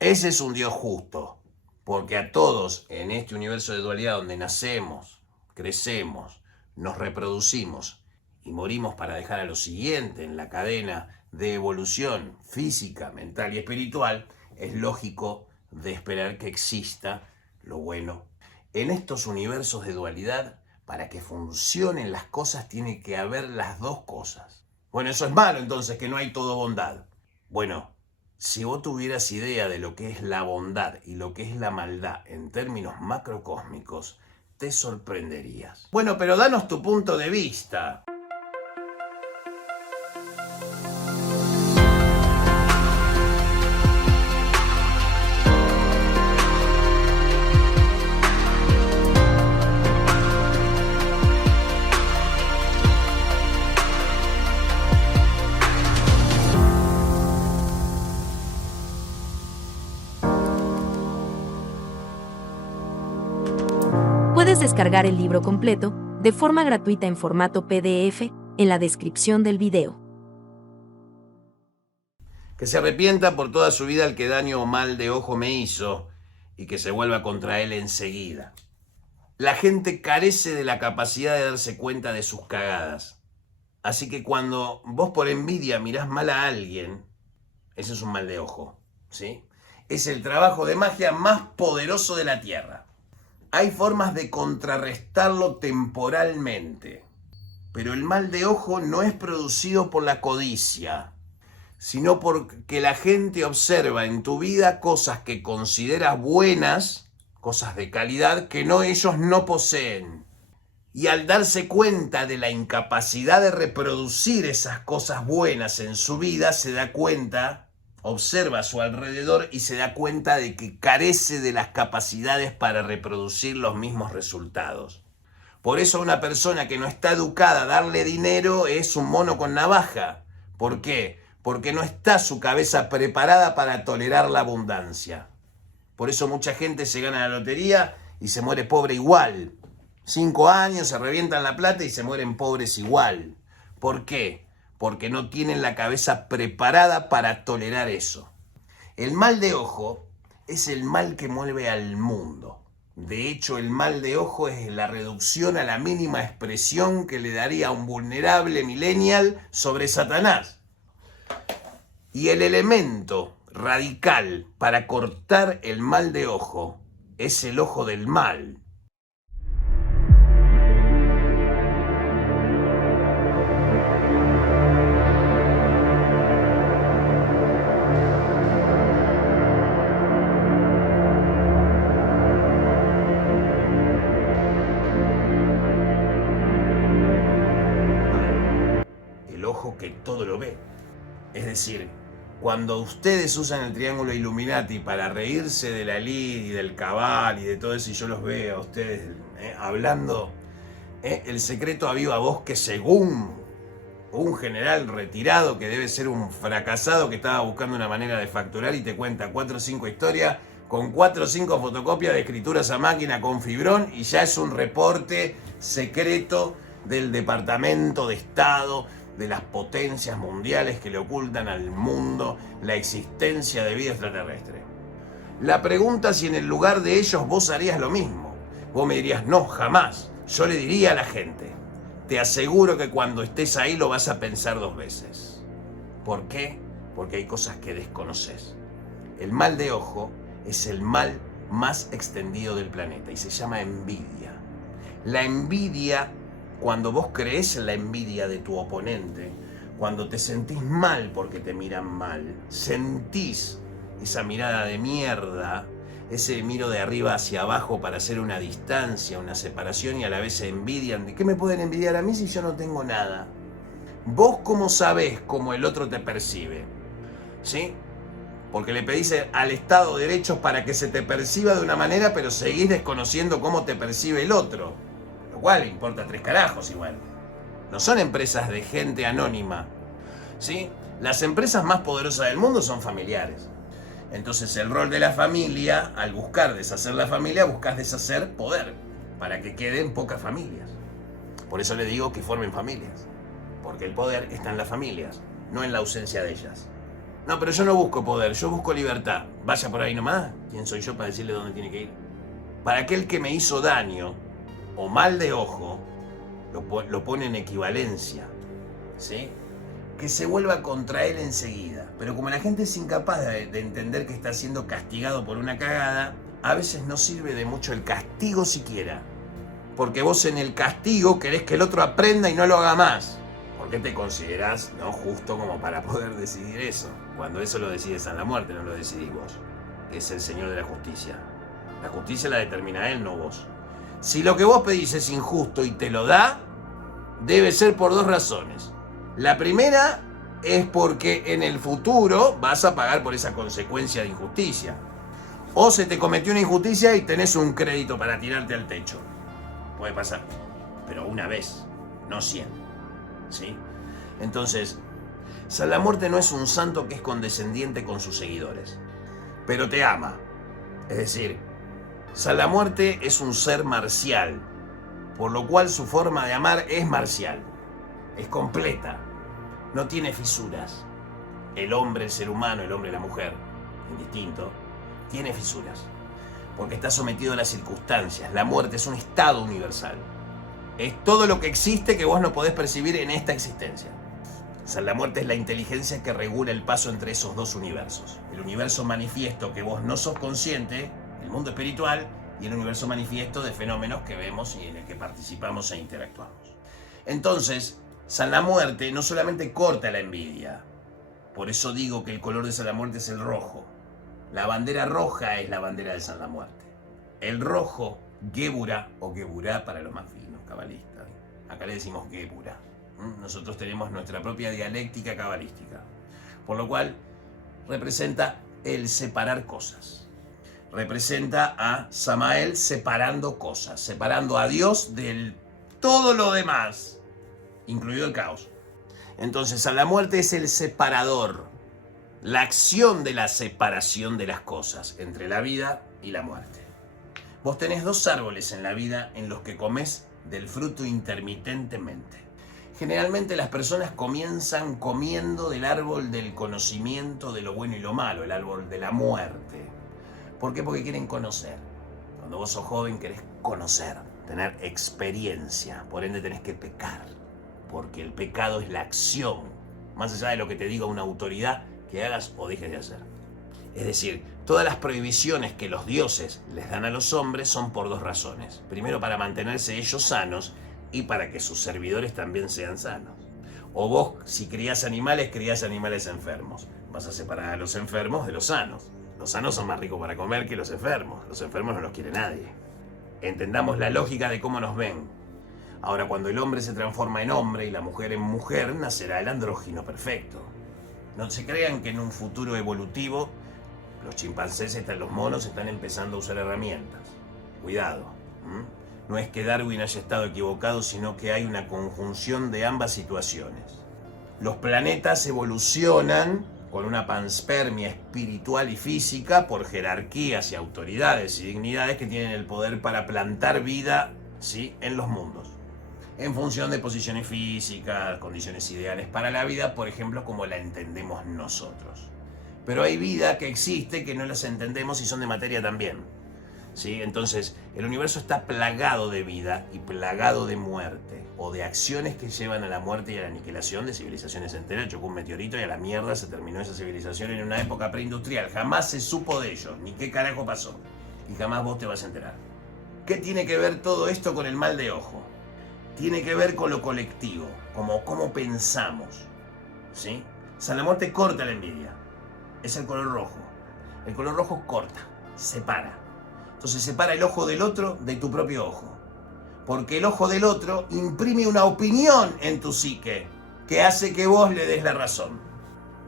Ese es un Dios justo, porque a todos en este universo de dualidad donde nacemos, crecemos, nos reproducimos y morimos para dejar a lo siguiente en la cadena de evolución física, mental y espiritual, es lógico de esperar que exista lo bueno. En estos universos de dualidad, para que funcionen las cosas, tiene que haber las dos cosas. Bueno, eso es malo entonces, que no hay todo bondad. Bueno, si vos tuvieras idea de lo que es la bondad y lo que es la maldad en términos macrocósmicos, te sorprenderías. Bueno, pero danos tu punto de vista. Puedes descargar el libro completo de forma gratuita en formato PDF en la descripción del video. Que se arrepienta por toda su vida el que daño o mal de ojo me hizo y que se vuelva contra él enseguida. La gente carece de la capacidad de darse cuenta de sus cagadas. Así que cuando vos por envidia mirás mal a alguien, eso es un mal de ojo, ¿sí? Es el trabajo de magia más poderoso de la Tierra. Hay formas de contrarrestarlo temporalmente, pero el mal de ojo no es producido por la codicia, sino porque la gente observa en tu vida cosas que consideras buenas, cosas de calidad que ellos no poseen. Y al darse cuenta de la incapacidad de reproducir esas cosas buenas en su vida, se da cuenta, observa a su alrededor y se da cuenta de que carece de las capacidades para reproducir los mismos resultados. Por eso una persona que no está educada a darle dinero es un mono con navaja. ¿Por qué? Porque no está su cabeza preparada para tolerar la abundancia. Por eso mucha gente se gana la lotería y se muere pobre igual. 5 años, se revientan la plata y se mueren pobres igual. ¿Por qué? Porque no tienen la cabeza preparada para tolerar eso. El mal de ojo es el mal que mueve al mundo. De hecho, el mal de ojo es la reducción a la mínima expresión que le daría a un vulnerable millennial sobre Satanás. Y el elemento radical para cortar el mal de ojo es el ojo del mal. El ojo que todo lo ve. Es decir, cuando ustedes usan el triángulo Illuminati para reírse de la Lid y del Cabal y de todo eso, y yo los veo a ustedes hablando, el secreto a viva voz que según un general retirado que debe ser un fracasado que estaba buscando una manera de facturar y te cuenta 4 o 5 historias con 4 o 5 fotocopias de escrituras a máquina con fibrón y ya es un reporte secreto del Departamento de Estado de las potencias mundiales que le ocultan al mundo la existencia de vida extraterrestre. La pregunta es si en el lugar de ellos vos harías lo mismo. Vos me dirías, no, jamás. Yo le diría a la gente, te aseguro que cuando estés ahí lo vas a pensar 2 veces. ¿Por qué? Porque hay cosas que desconoces. El mal de ojo es el mal más extendido del planeta y se llama envidia. La envidia, cuando vos crees en la envidia de tu oponente, cuando te sentís mal porque te miran mal, sentís esa mirada de mierda, ese miro de arriba hacia abajo para hacer una distancia, una separación y a la vez se envidian. ¿De qué me pueden envidiar a mí si yo no tengo nada? ¿Vos cómo sabés cómo el otro te percibe? ¿Sí? Porque le pedís al Estado derechos para que se te perciba de una manera, pero seguís desconociendo cómo te percibe el otro. Lo cual importa 3 carajos igual. No son empresas de gente anónima, ¿sí? Las empresas más poderosas del mundo son familiares. Entonces el rol de la familia, al buscar deshacer la familia, buscas deshacer poder, para que queden pocas familias. Por eso le digo que formen familias. Porque el poder está en las familias, no en la ausencia de ellas. No, pero yo no busco poder, yo busco libertad. Vaya por ahí nomás. ¿Quién soy yo para decirle dónde tiene que ir? Para aquel que me hizo daño o mal de ojo, lo pone en equivalencia, ¿sí? Que se vuelva contra él enseguida. Pero como la gente es incapaz de entender que está siendo castigado por una cagada, a veces no sirve de mucho el castigo siquiera. Porque vos en el castigo querés que el otro aprenda y no lo haga más. ¿Por qué te considerás no justo como para poder decidir eso? Cuando eso lo decide San la Muerte, no lo decidís vos, que es el Señor de la Justicia. La justicia la determina Él, no vos. Si lo que vos pedís es injusto y te lo da, debe ser por 2 razones. La primera es porque en el futuro vas a pagar por esa consecuencia de injusticia. O se te cometió una injusticia y tenés un crédito para tirarte al techo. Puede pasar, pero una vez, no 100. ¿Sí? Entonces, San la Muerte no es un santo que es condescendiente con sus seguidores, pero te ama. Es decir, San la Muerte es un ser marcial, por lo cual su forma de amar es marcial, es completa, no tiene fisuras. El hombre, el ser humano, el hombre, la mujer, indistinto, tiene fisuras, porque está sometido a las circunstancias. La muerte es un estado universal. Es todo lo que existe que vos no podés percibir en esta existencia. San la Muerte es la inteligencia que regula el paso entre esos 2 universos. El universo manifiesto que vos no sos consciente, el mundo espiritual, y el universo manifiesto de fenómenos que vemos y en el que participamos e interactuamos. Entonces, San la Muerte no solamente corta la envidia. Por eso digo que el color de San la Muerte es el rojo. La bandera roja es la bandera de San la Muerte. El rojo, Gebura, o Geburá para los más finos cabalistas. Acá le decimos Gebura. Nosotros tenemos nuestra propia dialéctica cabalística. Por lo cual, representa el separar cosas. Representa a Samael separando cosas, separando a Dios de todo lo demás, incluido el caos. Entonces, San la Muerte es el separador, la acción de la separación de las cosas entre la vida y la muerte. Vos tenés dos árboles en la vida en los que comés del fruto intermitentemente. Generalmente las personas comienzan comiendo del árbol del conocimiento de lo bueno y lo malo, el árbol de la muerte. ¿Por qué? Porque quieren conocer. Cuando vos sos joven querés conocer, tener experiencia, por ende tenés que pecar, porque el pecado es la acción, más allá de lo que te diga una autoridad que hagas o dejes de hacer. Es decir, todas las prohibiciones que los dioses les dan a los hombres son por dos razones. Primero, para mantenerse ellos sanos y para que sus servidores también sean sanos. O vos, si criás animales enfermos. Vas a separar a los enfermos de los sanos. Los sanos son más ricos para comer que los enfermos. Los enfermos no los quiere nadie. Entendamos la lógica de cómo nos ven. Ahora, cuando el hombre se transforma en hombre y la mujer en mujer, nacerá el andrógino perfecto. No se crean que en un futuro evolutivo los chimpancés, los monos, están empezando a usar herramientas. Cuidado. No es que Darwin haya estado equivocado, sino que hay una conjunción de ambas situaciones. Los planetas evolucionan con una panspermia espiritual y física por jerarquías y autoridades y dignidades que tienen el poder para plantar vida, ¿sí?, en los mundos. En función de posiciones físicas, condiciones ideales para la vida, por ejemplo, como la entendemos nosotros. Pero hay vida que existe que no las entendemos y son de materia también, ¿sí? Entonces, el universo está plagado de vida y plagado de muerte, o de acciones que llevan a la muerte y a la aniquilación de civilizaciones enteras. Chocó un meteorito y a la mierda se terminó esa civilización en una época preindustrial. Jamás se supo de ellos, ni qué carajo pasó. Y jamás vos te vas a enterar. ¿Qué tiene que ver todo esto con el mal de ojo? Tiene que ver con lo colectivo, como cómo pensamos, ¿sí? O sea, la muerte corta la envidia. Es el color rojo. El color rojo corta, separa. Entonces separa el ojo del otro de tu propio ojo. Porque el ojo del otro imprime una opinión en tu psique que hace que vos le des la razón,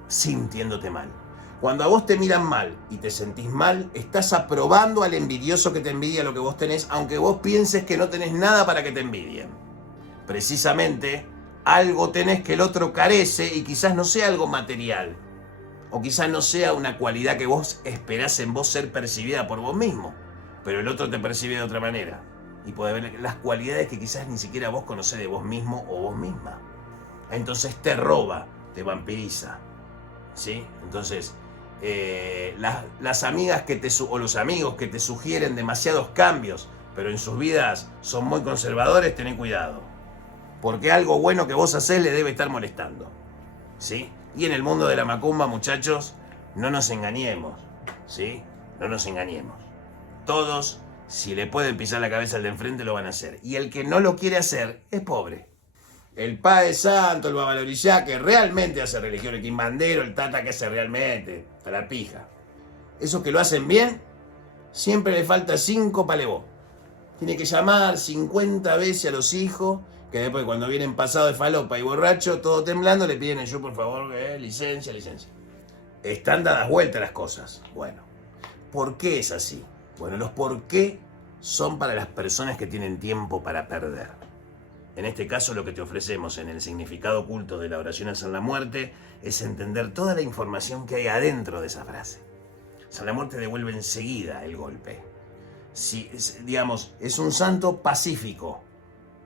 sintiéndote mal. Cuando a vos te miran mal y te sentís mal, estás aprobando al envidioso que te envidia lo que vos tenés, aunque vos pienses que no tenés nada para que te envidien. Precisamente, algo tenés que el otro carece y quizás no sea algo material. O quizás no sea una cualidad que vos esperás en vos ser percibida por vos mismo. Pero el otro te percibe de otra manera. Y puede ver las cualidades que quizás ni siquiera vos conocés de vos mismo o vos misma. Entonces te roba, te vampiriza, ¿sí? Entonces, las amigas o los amigos que te sugieren demasiados cambios, pero en sus vidas son muy conservadores, tened cuidado. Porque algo bueno que vos hacés le debe estar molestando, ¿sí? Y en el mundo de la macumba, muchachos, no nos engañemos, ¿sí? No nos engañemos. Todos, si le pueden pisar la cabeza al de enfrente, lo van a hacer. Y el que no lo quiere hacer es pobre. El Padre Santo, el Babalorillá, que realmente hace religión, el Quimbandero, el Tata, que hace realmente, para la pija. Esos que lo hacen bien, siempre le falta 5 palevos. Tiene que llamar 50 veces a los hijos, que después cuando vienen pasados de falopa y borracho, todo temblando, le piden yo, por favor, licencia. Están dadas vueltas las cosas. Bueno, ¿por qué es así? Bueno, los por qué son para las personas que tienen tiempo para perder. En este caso, lo que te ofrecemos en el significado oculto de la oración a San la Muerte es entender toda la información que hay adentro de esa frase. San la Muerte devuelve enseguida el golpe. Si, digamos, es un santo pacífico,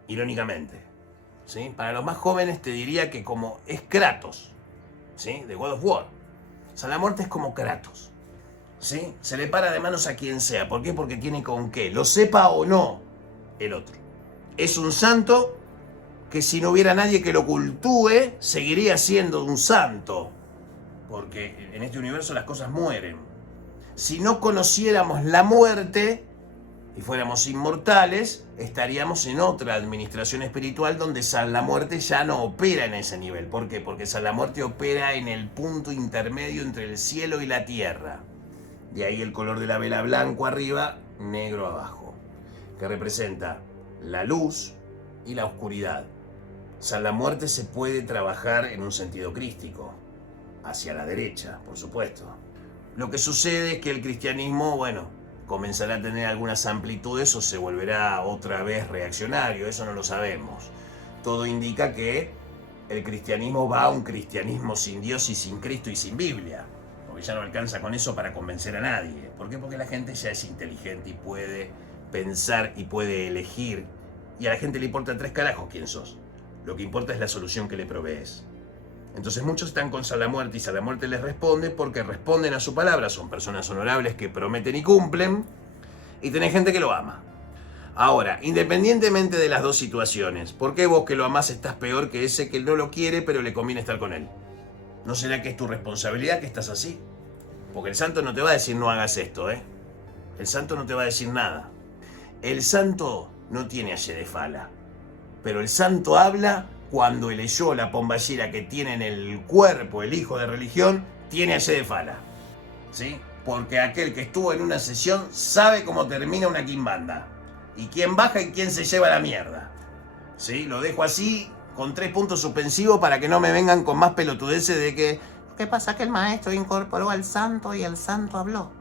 irónicamente, ¿sí? Para los más jóvenes te diría que como es Kratos, ¿sí?, de God of War. San la Muerte es como Kratos, ¿sí? Se le para de manos a quien sea. ¿Por qué? Porque tiene con qué, lo sepa o no el otro. Es un santo que si no hubiera nadie que lo cultúe, seguiría siendo un santo. Porque en este universo las cosas mueren. Si no conociéramos la muerte y fuéramos inmortales, estaríamos en otra administración espiritual donde San la Muerte ya no opera en ese nivel. ¿Por qué? Porque San la Muerte opera en el punto intermedio entre el cielo y la tierra. De ahí el color de la vela blanco arriba, negro abajo, que representa la luz y la oscuridad. San la Muerte se puede trabajar en un sentido crístico, hacia la derecha, por supuesto. Lo que sucede es que el cristianismo, bueno, comenzará a tener algunas amplitudes o se volverá otra vez reaccionario, eso no lo sabemos. Todo indica que el cristianismo va a un cristianismo sin Dios y sin Cristo y sin Biblia, porque ya no alcanza con eso para convencer a nadie. ¿Por qué? Porque la gente ya es inteligente y puede pensar y puede elegir. Y a la gente le importa 3 carajos quién sos. Lo que importa es la solución que le provees. Entonces muchos están con San la Muerte y San la Muerte les responde porque responden a su palabra. Son personas honorables que prometen y cumplen. Y tenés gente que lo ama. Ahora, independientemente de las dos situaciones, ¿por qué vos que lo amás estás peor que ese que no lo quiere pero le conviene estar con él? ¿No será que es tu responsabilidad que estás así? Porque el santo no te va a decir no hagas esto, ¿eh? El santo no te va a decir nada. El santo no tiene aye de fala. Pero el santo habla cuando el eyó, la pomballera que tiene en el cuerpo el hijo de religión, tiene aye de fala. ¿Sí? Porque aquel que estuvo en una sesión sabe cómo termina una quimbanda. Y quién baja y quién se lleva la mierda. ¿Sí? Lo dejo así, con 3 puntos suspensivos para que no me vengan con más pelotudeces de que... ¿Qué pasa? Que el maestro incorporó al santo y el santo habló.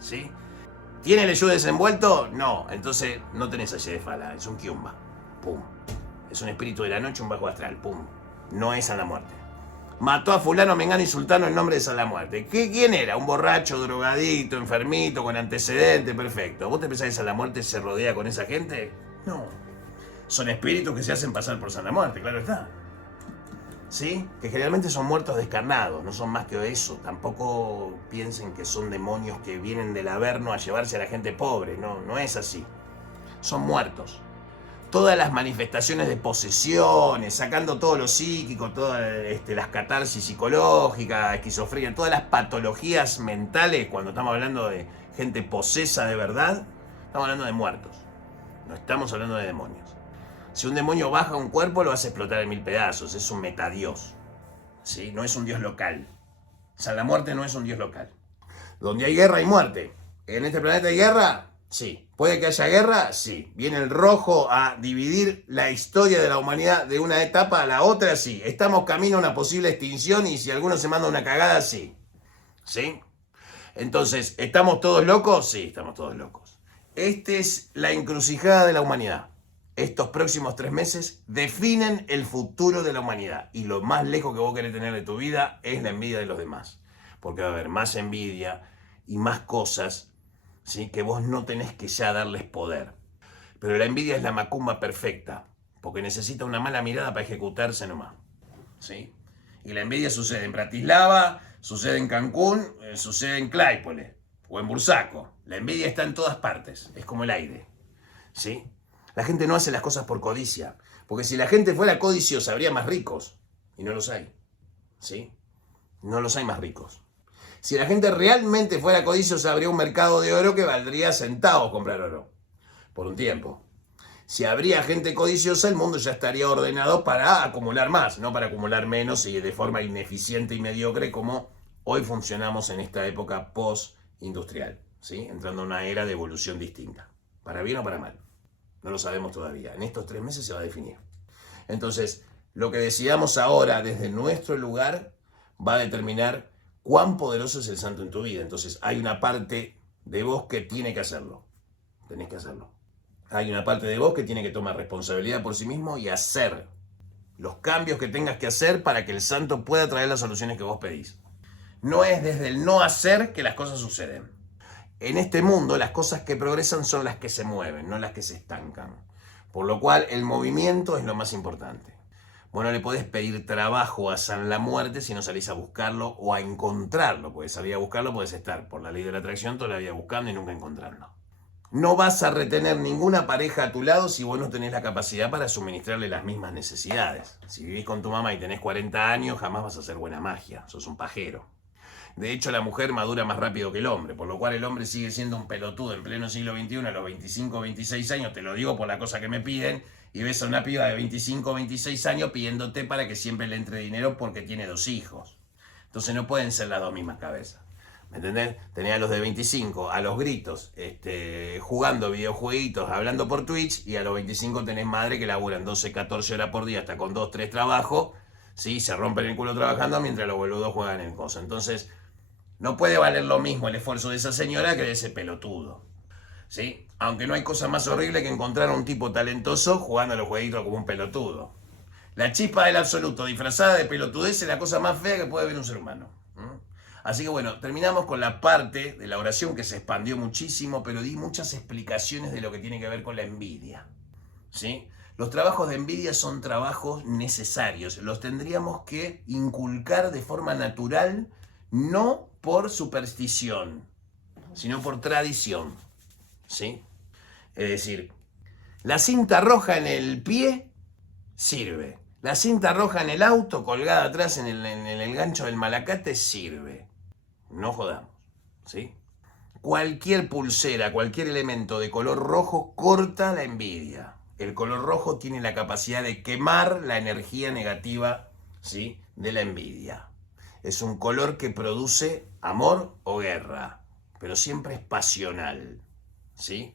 ¿Sí? ¿Tiene el eyú desenvuelto? No. Entonces no tenés aye de fala. Es un quiumba. Pum. Es un espíritu de la noche, un bajo astral. Pum. No es San la Muerte. Mató a fulano, mengano y sultano en nombre de San la Muerte. ¿Quién era? Un borracho, drogadito, enfermito, con antecedentes, perfecto. ¿Vos te pensás que San la Muerte se rodea con esa gente? No. Son espíritus que se hacen pasar por San la Muerte, claro está. ¿Sí? Que generalmente son muertos descarnados, no son más que eso. Tampoco piensen que son demonios que vienen del Averno a llevarse a la gente pobre. No, no es así. Son muertos. Todas las manifestaciones de posesiones, sacando todo lo psíquico, todas las catarsis psicológicas, esquizofrenia, todas las patologías mentales, cuando estamos hablando de gente posesa de verdad, estamos hablando de muertos. No estamos hablando de demonios. Si un demonio baja a un cuerpo, lo hace explotar en 1000 pedazos. Es un metadios. ¿Sí? No es un dios local. San la Muerte no es un dios local. Donde hay guerra hay muerte. ¿En este planeta hay guerra? Sí. ¿Puede que haya guerra? Sí. ¿Viene el rojo a dividir la historia de la humanidad de una etapa a la otra? Sí. ¿Estamos camino a una posible extinción y si alguno se manda una cagada? Sí. ¿Sí? Entonces, ¿estamos todos locos? Sí, estamos todos locos. Esta es la encrucijada de la humanidad. Estos próximos 3 meses definen el futuro de la humanidad. Y lo más lejos que vos querés tener de tu vida es la envidia de los demás. Porque va a haber más envidia y más cosas, ¿sí?, que vos no tenés que ya darles poder. Pero la envidia es la macumba perfecta. Porque necesita una mala mirada para ejecutarse nomás. ¿Sí? Y la envidia sucede en Bratislava, sucede en Cancún, sucede en Claypole o en Bursaco. La envidia está en todas partes. Es como el aire. ¿Sí? La gente no hace las cosas por codicia. Porque si la gente fuera codiciosa, habría más ricos. Y no los hay. ¿Sí? No los hay más ricos. Si la gente realmente fuera codiciosa, habría un mercado de oro que valdría centavos comprar oro. Por un tiempo. Si habría gente codiciosa, el mundo ya estaría ordenado para acumular más, no para acumular menos y de forma ineficiente y mediocre como hoy funcionamos en esta época post-industrial. ¿Sí? Entrando a una era de evolución distinta. ¿Para bien o para mal? No lo sabemos todavía. En estos 3 meses se va a definir. Entonces, lo que decidamos ahora desde nuestro lugar va a determinar cuán poderoso es el santo en tu vida. Entonces, hay una parte de vos que tiene que hacerlo. Tenés que hacerlo. Hay una parte de vos que tiene que tomar responsabilidad por sí mismo y hacer los cambios que tengas que hacer para que el santo pueda traer las soluciones que vos pedís. No es desde el no hacer que las cosas suceden. En este mundo las cosas que progresan son las que se mueven, no las que se estancan. Por lo cual el movimiento es lo más importante. Vos no le podés pedir trabajo a San la Muerte si no salís a buscarlo o a encontrarlo. Porque salir a buscarlo podés estar por la ley de la atracción toda la vida buscando y nunca encontrando. No vas a retener ninguna pareja a tu lado si vos no tenés la capacidad para suministrarle las mismas necesidades. Si vivís con tu mamá y tenés 40 años, jamás vas a hacer buena magia. Sos un pajero. De hecho, la mujer madura más rápido que el hombre, por lo cual el hombre sigue siendo un pelotudo en pleno siglo XXI, a los 25 o 26 años, te lo digo por la cosa que me piden, y ves a una piba de 25 o 26 años pidiéndote para que siempre le entre dinero porque tiene 2 hijos. Entonces no pueden ser las dos mismas cabezas. ¿Me entendés? Tenés a los de 25, a los gritos, jugando videojueguitos, hablando por Twitch, y a los 25 tenés madre que laburan 12, 14 horas por día, hasta con 2, 3 trabajos, ¿sí? Se rompen el culo trabajando mientras los boludos juegan en cosas. Entonces, no puede valer lo mismo el esfuerzo de esa señora que de ese pelotudo. ¿Sí? Aunque no hay cosa más horrible que encontrar a un tipo talentoso jugando a los jueguitos como un pelotudo. La chispa del absoluto disfrazada de pelotudez es la cosa más fea que puede ver un ser humano. Así que bueno, terminamos con la parte de la oración que se expandió muchísimo, pero di muchas explicaciones de lo que tiene que ver con la envidia, ¿sí? Los trabajos de envidia son trabajos necesarios, los tendríamos que inculcar de forma natural, no por superstición, sino por tradición, ¿sí? Es decir, la cinta roja en el pie sirve. La cinta roja en el auto, colgada atrás en el gancho del malacate, sirve. No jodamos, ¿sí? Cualquier pulsera, cualquier elemento de color rojo corta la envidia. El color rojo tiene la capacidad de quemar la energía negativa, ¿sí?, de la envidia. Es un color que produce amor o guerra, pero siempre es pasional, ¿sí?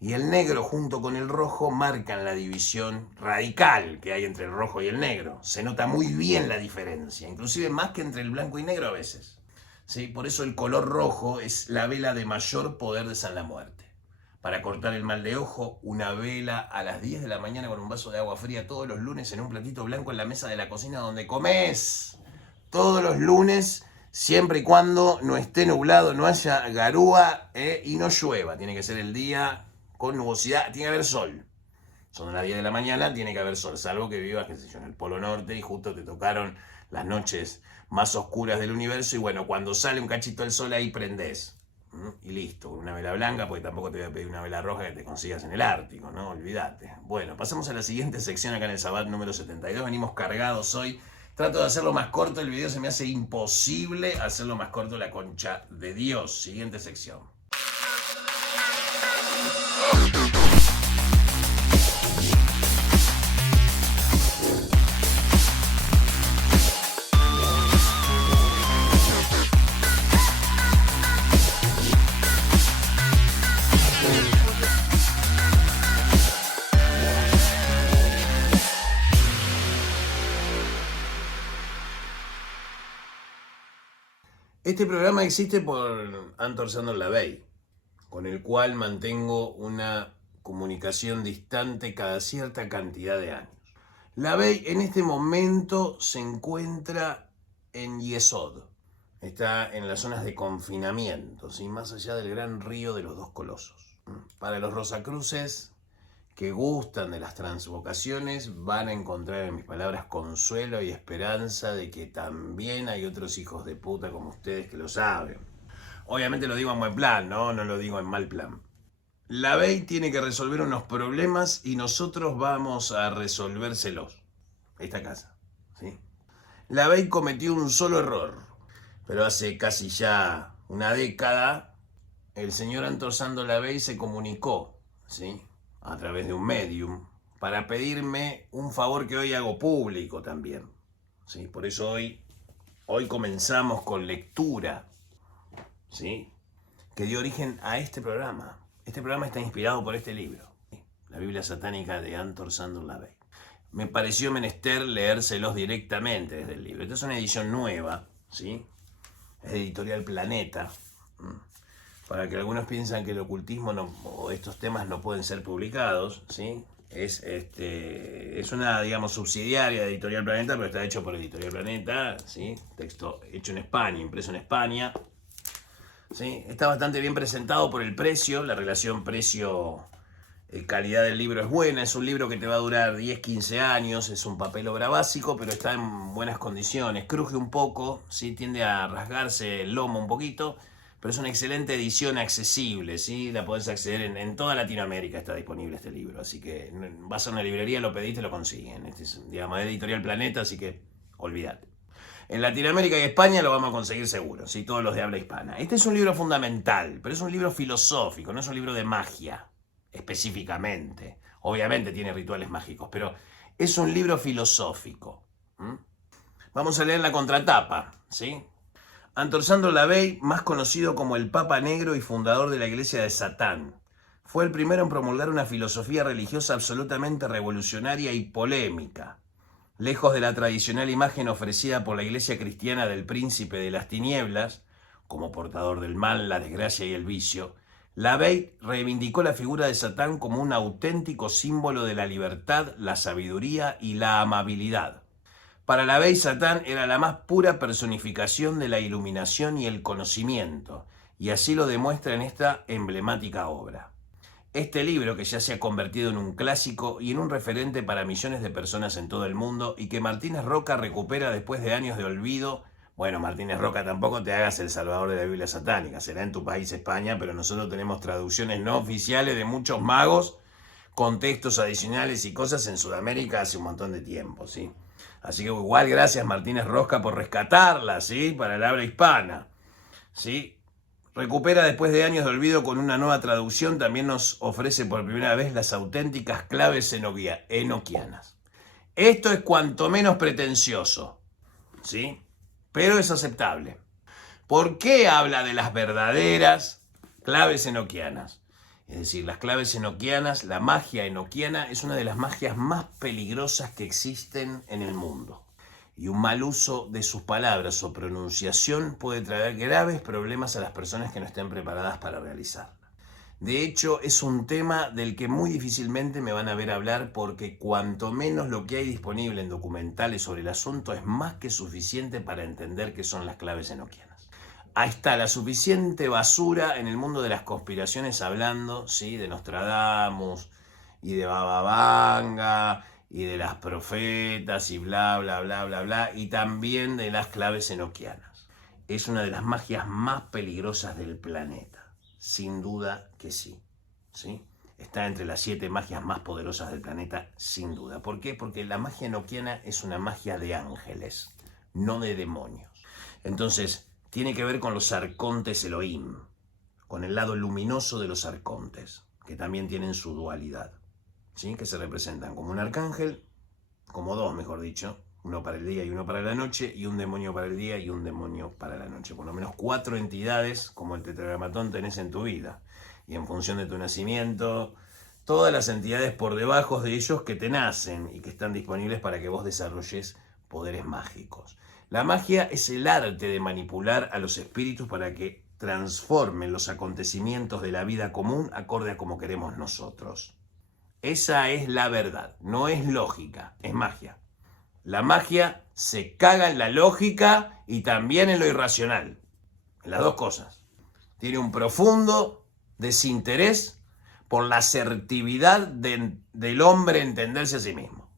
Y el negro junto con el rojo marcan la división radical que hay entre el rojo y el negro. Se nota muy bien la diferencia, inclusive más que entre el blanco y negro a veces, ¿sí? Por eso el color rojo es la vela de mayor poder de San la Muerte. Para cortar el mal de ojo, una vela a las 10 de la mañana con un vaso de agua fría todos los lunes en un platito blanco en la mesa de la cocina donde comes. Todos los lunes, siempre y cuando no esté nublado, no haya garúa y no llueva. Tiene que ser el día con nubosidad, tiene que haber sol. Son las 10 de la mañana, tiene que haber sol, salvo que vivas, qué sé yo, en el Polo Norte y justo te tocaron las noches más oscuras del universo y bueno, cuando sale un cachito del sol ahí prendés. Y listo, una vela blanca, porque tampoco te voy a pedir una vela roja que te consigas en el Ártico, ¿no? Olvídate. Bueno, pasamos a la siguiente sección acá en el Sabbat número 72. Venimos cargados hoy. Trato de hacerlo más corto, el video se me hace imposible hacerlo más corto, la concha de Dios. Siguiente sección. Este programa existe por Anton Szandor LaVey, con el cual mantengo una comunicación distante cada cierta cantidad de años. LaVey en este momento se encuentra en Yesod, está en las zonas de confinamiento, ¿sí?, más allá del gran río de los dos colosos. Para los rosacruces que gustan de las transvocaciones van a encontrar en mis palabras consuelo y esperanza de que también hay otros hijos de puta como ustedes que lo saben. Obviamente lo digo en buen plan, no lo digo en mal plan. LaVey tiene que resolver unos problemas y nosotros vamos a resolvérselos. Esta casa, ¿sí? LaVey cometió un solo error, pero hace casi ya una década el señor Anton Szandor LaVey se comunicó, ¿sí?, a través de un medium, para pedirme un favor que hoy hago público también, ¿sí? Por eso hoy comenzamos con lectura, ¿sí?, que dio origen a este programa. Este programa está inspirado por este libro, ¿sí?, La Biblia Satánica de Anton Szandor LaVey. Me pareció menester leérselos directamente desde el libro. Esta es una edición nueva, ¿sí?, es de Editorial Planeta. Para que algunos piensan que el ocultismo o estos temas no pueden ser publicados, ¿sí? Es una, digamos, subsidiaria de Editorial Planeta, pero está hecho por Editorial Planeta, ¿sí? Texto hecho en España, impreso en España, ¿sí? Está bastante bien presentado por el precio, la relación precio-calidad del libro es buena, es un libro que te va a durar 10, 15 años, es un papel obra básico, pero está en buenas condiciones, cruje un poco, ¿sí?, tiende a rasgarse el lomo un poquito, pero es una excelente edición accesible, ¿sí? La podés acceder en toda Latinoamérica, está disponible este libro, así que vas a una librería, lo pedís, te lo consiguen. Este es, digamos, de Editorial Planeta, así que olvídate. En Latinoamérica y España lo vamos a conseguir seguro, ¿sí?, todos los de habla hispana. Este es un libro fundamental, pero es un libro filosófico, no es un libro de magia, específicamente. Obviamente tiene rituales mágicos, pero es un libro filosófico. Vamos a leer la contratapa, ¿sí? Anton Szandor LaVey, más conocido como el Papa Negro y fundador de la Iglesia de Satán, fue el primero en promulgar una filosofía religiosa absolutamente revolucionaria y polémica. Lejos de la tradicional imagen ofrecida por la Iglesia cristiana del príncipe de las tinieblas, como portador del mal, la desgracia y el vicio, LaVey reivindicó la figura de Satán como un auténtico símbolo de la libertad, la sabiduría y la amabilidad. Para la Bey, Satán era la más pura personificación de la iluminación y el conocimiento, y así lo demuestra en esta emblemática obra. Este libro, que ya se ha convertido en un clásico y en un referente para millones de personas en todo el mundo, y que Martínez Roca recupera después de años de olvido. Bueno, Martínez Roca, tampoco te hagas el salvador de la Biblia satánica, será en tu país España, pero nosotros tenemos traducciones no oficiales de muchos magos, con textos adicionales y cosas en Sudamérica hace un montón de tiempo, ¿sí? Así que igual gracias Martínez Roca por rescatarla, ¿sí? Para el habla hispana, ¿sí? Recupera después de años de olvido con una nueva traducción, también nos ofrece por primera vez las auténticas claves enoquianas. Esto es cuanto menos pretencioso, ¿sí? Pero es aceptable. ¿Por qué habla de las verdaderas claves enoquianas? Es decir, las claves enoquianas, la magia enoquiana es una de las magias más peligrosas que existen en el mundo. Y un mal uso de sus palabras o pronunciación puede traer graves problemas a las personas que no estén preparadas para realizarla. De hecho, es un tema del que muy difícilmente me van a ver hablar, porque cuanto menos lo que hay disponible en documentales sobre el asunto es más que suficiente para entender qué son las claves enoquianas. Ahí está la suficiente basura en el mundo de las conspiraciones hablando, ¿sí? De Nostradamus y de Baba Vanga y de las profetas y bla, bla, bla, bla, bla, y también de las claves enoquianas. Es una de las magias más peligrosas del planeta, sin duda que sí, ¿sí? Está entre las 7 magias más poderosas del planeta, sin duda. ¿Por qué? Porque la magia enoquiana es una magia de ángeles, no de demonios. Entonces, tiene que ver con los arcontes Elohim, con el lado luminoso de los arcontes, que también tienen su dualidad, ¿sí? Que se representan como un arcángel, como 2, mejor dicho, uno para el día y uno para la noche, y un demonio para el día y un demonio para la noche. Por lo menos 4 entidades, como el tetragramatón, tenés en tu vida. Y en función de tu nacimiento, todas las entidades por debajo de ellos que te nacen y que están disponibles para que vos desarrolles poderes mágicos. La magia es el arte de manipular a los espíritus para que transformen los acontecimientos de la vida común acorde a como queremos nosotros. Esa es la verdad, no es lógica, es magia. La magia se caga en la lógica y también en lo irracional, en las dos cosas. Tiene un profundo desinterés por la asertividad del hombre entenderse a sí mismo.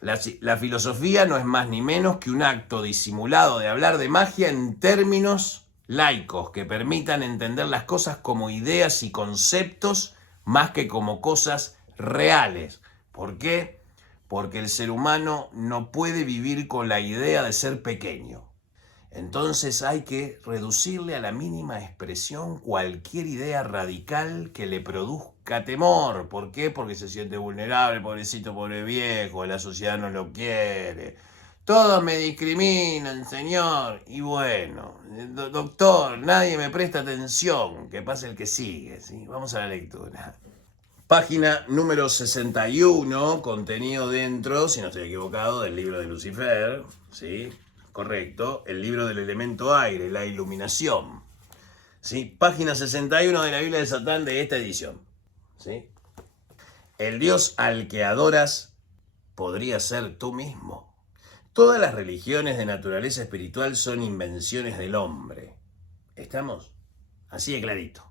La filosofía no es más ni menos que un acto disimulado de hablar de magia en términos laicos que permitan entender las cosas como ideas y conceptos más que como cosas reales. ¿Por qué? Porque el ser humano no puede vivir con la idea de ser pequeño. Entonces hay que reducirle a la mínima expresión cualquier idea radical que le produzca temor. ¿Por qué? Porque se siente vulnerable, pobrecito, pobre viejo, la sociedad no lo quiere. Todos me discriminan, señor. Y bueno, doctor, nadie me presta atención. Que pase el que sigue, ¿sí? Vamos a la lectura. Página número 61, contenido dentro, si no estoy equivocado, del libro de Lucifer, ¿sí? Correcto, el libro del elemento aire, la iluminación. ¿Sí? Página 61 de la Biblia de Satán de esta edición. ¿Sí? El Dios al que adoras podría ser tú mismo. Todas las religiones de naturaleza espiritual son invenciones del hombre. ¿Estamos? Así de clarito.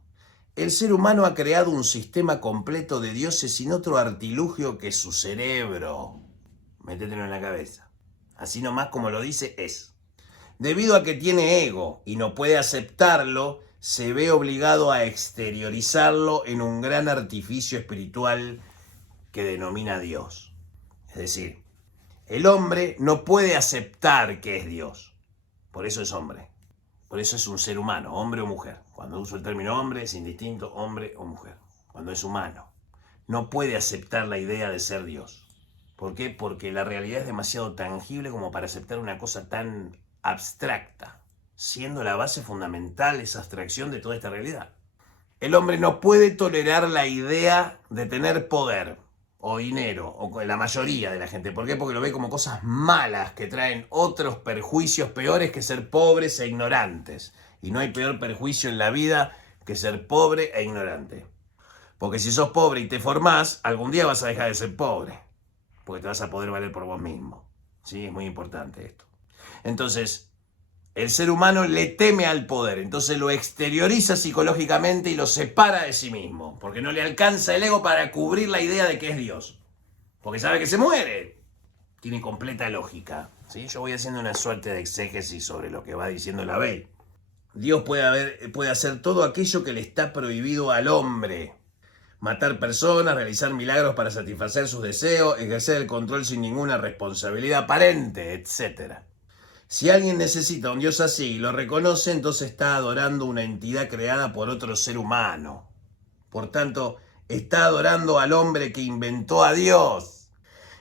El ser humano ha creado un sistema completo de dioses sin otro artilugio que su cerebro. Métetelo en la cabeza. Así nomás como lo dice es. Debido a que tiene ego y no puede aceptarlo, se ve obligado a exteriorizarlo en un gran artificio espiritual que denomina Dios. Es decir, el hombre no puede aceptar que es Dios. Por eso es hombre. Por eso es un ser humano, hombre o mujer. Cuando uso el término hombre es indistinto hombre o mujer. Cuando es humano, no puede aceptar la idea de ser Dios. ¿Por qué? Porque la realidad es demasiado tangible como para aceptar una cosa tan abstracta, siendo la base fundamental esa abstracción de toda esta realidad. El hombre no puede tolerar la idea de tener poder o dinero, o la mayoría de la gente. ¿Por qué? Porque lo ve como cosas malas que traen otros perjuicios peores que ser pobres e ignorantes. Y no hay peor perjuicio en la vida que ser pobre e ignorante. Porque si sos pobre y te formás, algún día vas a dejar de ser pobre. Porque te vas a poder valer por vos mismo, Sí, es muy importante esto. Entonces, el ser humano le teme al poder, entonces lo exterioriza psicológicamente y lo separa de sí mismo, porque no le alcanza el ego para cubrir la idea de que es Dios, porque sabe que se muere. Tiene completa lógica, ¿sí? Yo voy haciendo una suerte de exégesis sobre lo que va diciendo la Bey. Dios puede hacer todo aquello que le está prohibido al hombre. Matar personas, realizar milagros para satisfacer sus deseos, ejercer el control sin ninguna responsabilidad aparente, etc. Si alguien necesita a un Dios así y lo reconoce, entonces está adorando una entidad creada por otro ser humano. Por tanto, está adorando al hombre que inventó a Dios.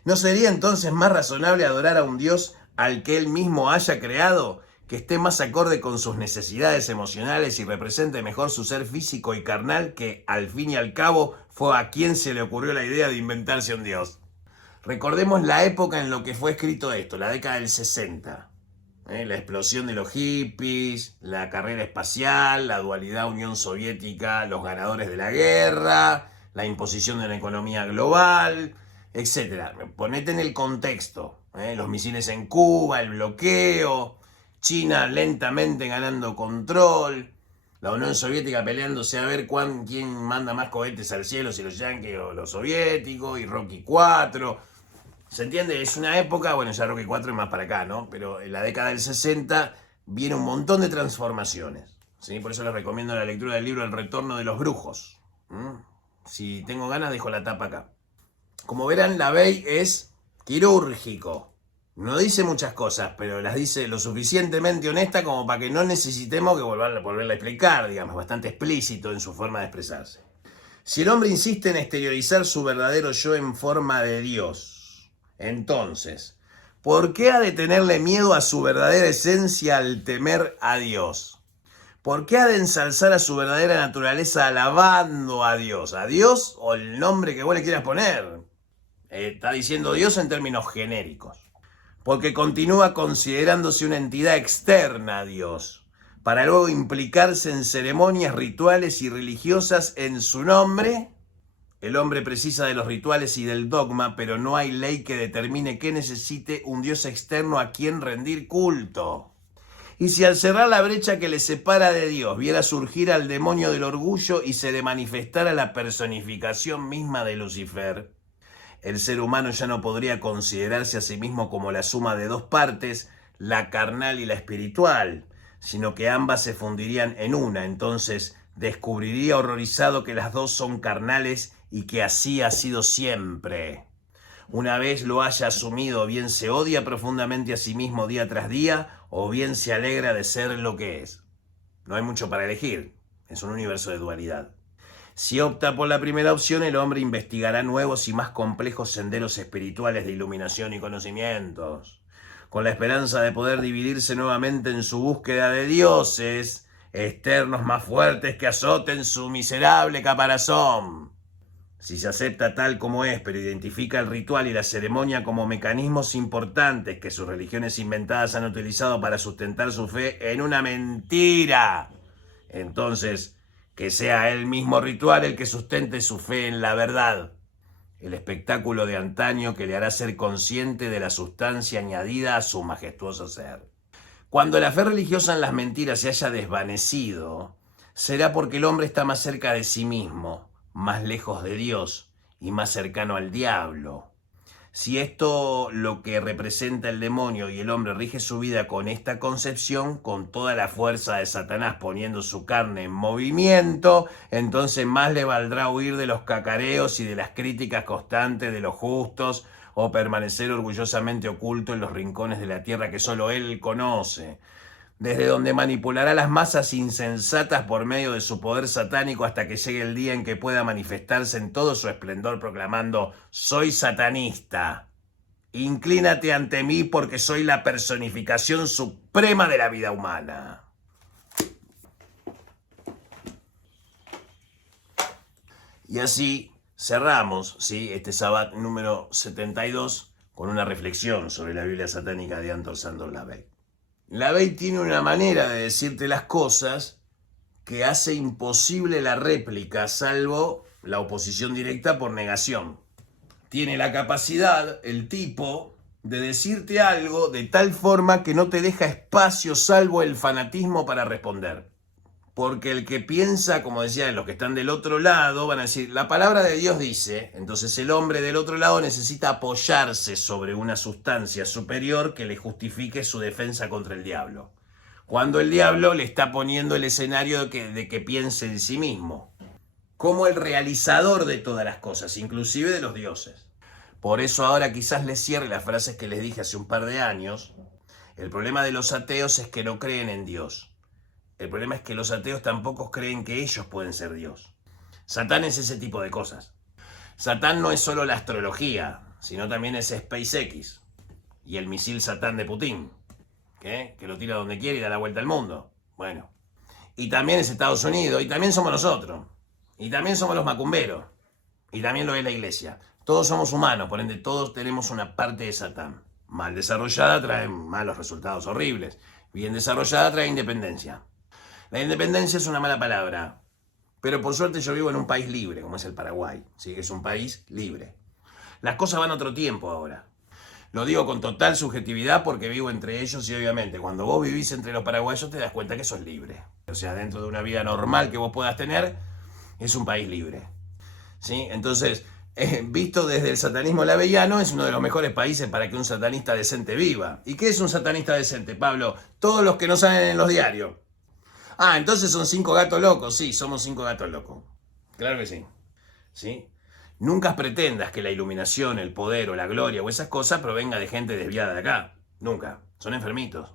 ¿No sería entonces más razonable adorar a un Dios al que él mismo haya creado, que esté más acorde con sus necesidades emocionales y represente mejor su ser físico y carnal, que al fin y al cabo fue a quien se le ocurrió la idea de inventarse un Dios? Recordemos la época en la que fue escrito esto, la década del 60. La explosión de los hippies, la carrera espacial, la dualidad Unión Soviética, los ganadores de la guerra, la imposición de una economía global, etc. Ponete en el contexto. Los misiles en Cuba, el bloqueo, China lentamente ganando control, la Unión Soviética peleándose a ver quién manda más cohetes al cielo, si los yanquis o los soviéticos, y Rocky 4. ¿Se entiende? Es una época, bueno, ya Rocky 4 es más para acá, ¿no? Pero en la década del 60 viene un montón de transformaciones, ¿sí? Por eso les recomiendo la lectura del libro El Retorno de los Brujos. Si tengo ganas, dejo la tapa acá. Como verán, la Bey es quirúrgico. No dice muchas cosas, pero las dice lo suficientemente honesta como para que no necesitemos que volverla a explicar, digamos, bastante explícito en su forma de expresarse. Si el hombre insiste en exteriorizar su verdadero yo en forma de Dios, entonces, ¿por qué ha de tenerle miedo a su verdadera esencia al temer a Dios? ¿Por qué ha de ensalzar a su verdadera naturaleza alabando a Dios? ¿A Dios o el nombre que vos le quieras poner? Está diciendo Dios en términos genéricos. Porque continúa considerándose una entidad externa a Dios, para luego implicarse en ceremonias rituales y religiosas en su nombre. El hombre precisa de los rituales y del dogma, pero no hay ley que determine que necesite un Dios externo a quien rendir culto. Y si al cerrar la brecha que le separa de Dios viera surgir al demonio del orgullo y se le manifestara la personificación misma de Lucifer, el ser humano ya no podría considerarse a sí mismo como la suma de dos partes, la carnal y la espiritual, sino que ambas se fundirían en una. Entonces descubriría horrorizado que las dos son carnales y que así ha sido siempre. Una vez lo haya asumido, bien se odia profundamente a sí mismo día tras día, o bien se alegra de ser lo que es. No hay mucho para elegir, es un universo de dualidad. Si opta por la primera opción, el hombre investigará nuevos y más complejos senderos espirituales de iluminación y conocimientos, con la esperanza de poder dividirse nuevamente en su búsqueda de dioses externos más fuertes que azoten su miserable caparazón. Si se acepta tal como es, pero identifica el ritual y la ceremonia como mecanismos importantes que sus religiones inventadas han utilizado para sustentar su fe en una mentira, entonces que sea el mismo ritual el que sustente su fe en la verdad, el espectáculo de antaño que le hará ser consciente de la sustancia añadida a su majestuoso ser. Cuando la fe religiosa en las mentiras se haya desvanecido, será porque el hombre está más cerca de sí mismo, más lejos de Dios y más cercano al diablo. Si esto lo que representa el demonio y el hombre rige su vida con esta concepción, con toda la fuerza de Satanás poniendo su carne en movimiento, entonces más le valdrá huir de los cacareos y de las críticas constantes de los justos, o permanecer orgullosamente oculto en los rincones de la tierra que solo él conoce, desde donde manipulará las masas insensatas por medio de su poder satánico hasta que llegue el día en que pueda manifestarse en todo su esplendor proclamando: soy satanista, inclínate ante mí porque soy la personificación suprema de la vida humana. Y así cerramos, ¿sí?, este Sabbat número 72 con una reflexión sobre la Biblia satánica de Anton Szandor LaVey. LaVey tiene una manera de decirte las cosas que hace imposible la réplica, salvo la oposición directa por negación. Tiene la capacidad, el tipo, de decirte algo de tal forma que no te deja espacio salvo el fanatismo para responder. Porque el que piensa, como decían los que están del otro lado, van a decir, la palabra de Dios dice, entonces el hombre del otro lado necesita apoyarse sobre una sustancia superior que le justifique su defensa contra el diablo. Cuando el diablo le está poniendo el escenario de que piense en sí mismo, como el realizador de todas las cosas, inclusive de los dioses. Por eso ahora quizás les cierre las frases que les dije hace un par de años. El problema de los ateos es que no creen en Dios. El problema es que los ateos tampoco creen que ellos pueden ser Dios. Satán es ese tipo de cosas. Satán no es solo la astrología, sino también es SpaceX y el misil Satán de Putin, que lo tira donde quiere y da la vuelta al mundo. Bueno, y también es Estados Unidos, y también somos nosotros, y también somos los macumberos, y también lo es la iglesia. Todos somos humanos, por ende todos tenemos una parte de Satán. Mal desarrollada trae malos resultados horribles, bien desarrollada trae independencia. La independencia es una mala palabra, pero por suerte yo vivo en un país libre, como es el Paraguay, ¿sí? Que es un país libre. Las cosas van a otro tiempo ahora. Lo digo con total subjetividad porque vivo entre ellos y obviamente cuando vos vivís entre los paraguayos te das cuenta que sos libre. O sea, dentro de una vida normal que vos puedas tener, es un país libre, ¿sí? Entonces, visto desde el satanismo lavellano, es uno de los mejores países para que un satanista decente viva. ¿Y qué es un satanista decente, Pablo? Todos los que no salen en los diarios. Ah, entonces son 5 gatos locos. Sí, somos 5 gatos locos. Claro que sí. ¿Sí? Nunca pretendas que la iluminación, el poder o la gloria o esas cosas provenga de gente desviada de acá. Nunca. Son enfermitos.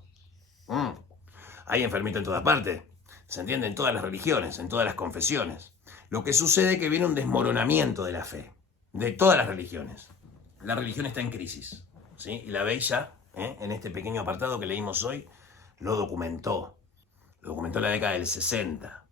Hay enfermitos en todas partes. Se entiende en todas las religiones, en todas las confesiones. Lo que sucede es que viene un desmoronamiento de la fe. De todas las religiones. La religión está en crisis. ¿Sí? Y la Bella, en este pequeño apartado que leímos hoy, lo documentó. Lo documentó en la década del 60.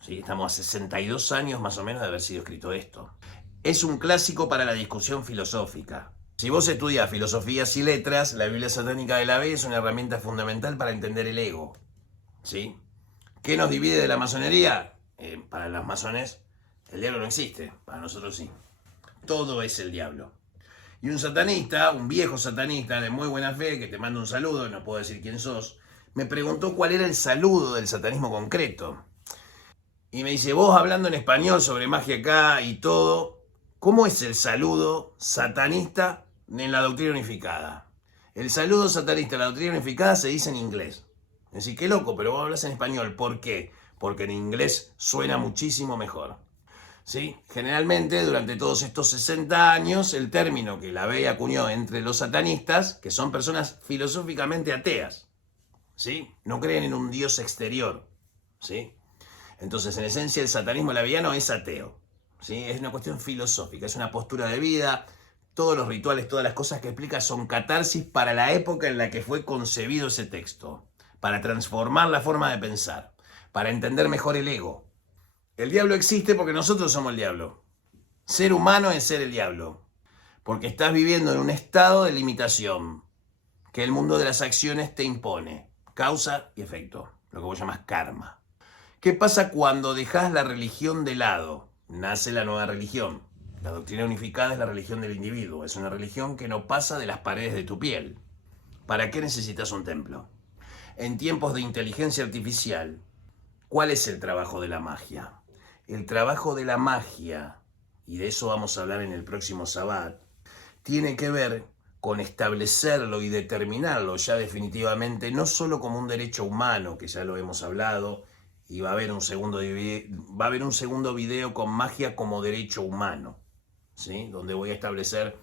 ¿Sí? Estamos a 62 años más o menos de haber sido escrito esto. Es un clásico para la discusión filosófica. Si vos estudias filosofías y letras, la Biblia satánica de la B es una herramienta fundamental para entender el ego. ¿Sí? ¿Qué nos divide de la masonería? Para los masones, el diablo no existe. Para nosotros sí. Todo es el diablo. Y un satanista, un viejo satanista de muy buena fe, que te manda un saludo, no puedo decir quién sos, me preguntó cuál era el saludo del satanismo concreto. Y me dice, vos hablando en español sobre magia acá y todo, ¿cómo es el saludo satanista en la doctrina unificada? El saludo satanista en la doctrina unificada se dice en inglés. Me decís, qué loco, pero vos hablas en español. ¿Por qué? Porque en inglés suena muchísimo mejor. ¿Sí? Generalmente, durante todos estos 60 años, el término que la B acuñó entre los satanistas, que son personas filosóficamente ateas, ¿sí? No creen en un Dios exterior, ¿sí? Entonces, en esencia, el satanismo lavellano es ateo, ¿sí? Es una cuestión filosófica, es una postura de vida. Todos los rituales, todas las cosas que explica son catarsis para la época en la que fue concebido ese texto, para transformar la forma de pensar, para entender mejor el ego. El diablo existe porque nosotros somos el diablo. Ser humano es ser el diablo, porque estás viviendo en un estado de limitación que el mundo de las acciones te impone. Causa y efecto, lo que vos llamás karma. ¿Qué pasa cuando dejás la religión de lado? Nace la nueva religión. La doctrina unificada es la religión del individuo. Es una religión que no pasa de las paredes de tu piel. ¿Para qué necesitas un templo? En tiempos de inteligencia artificial, ¿cuál es el trabajo de la magia? El trabajo de la magia, y de eso vamos a hablar en el próximo Sabbat, tiene que ver con establecerlo y determinarlo ya definitivamente, no solo como un derecho humano, que ya lo hemos hablado, y va a haber un segundo video con magia como derecho humano, ¿sí? Donde voy a establecer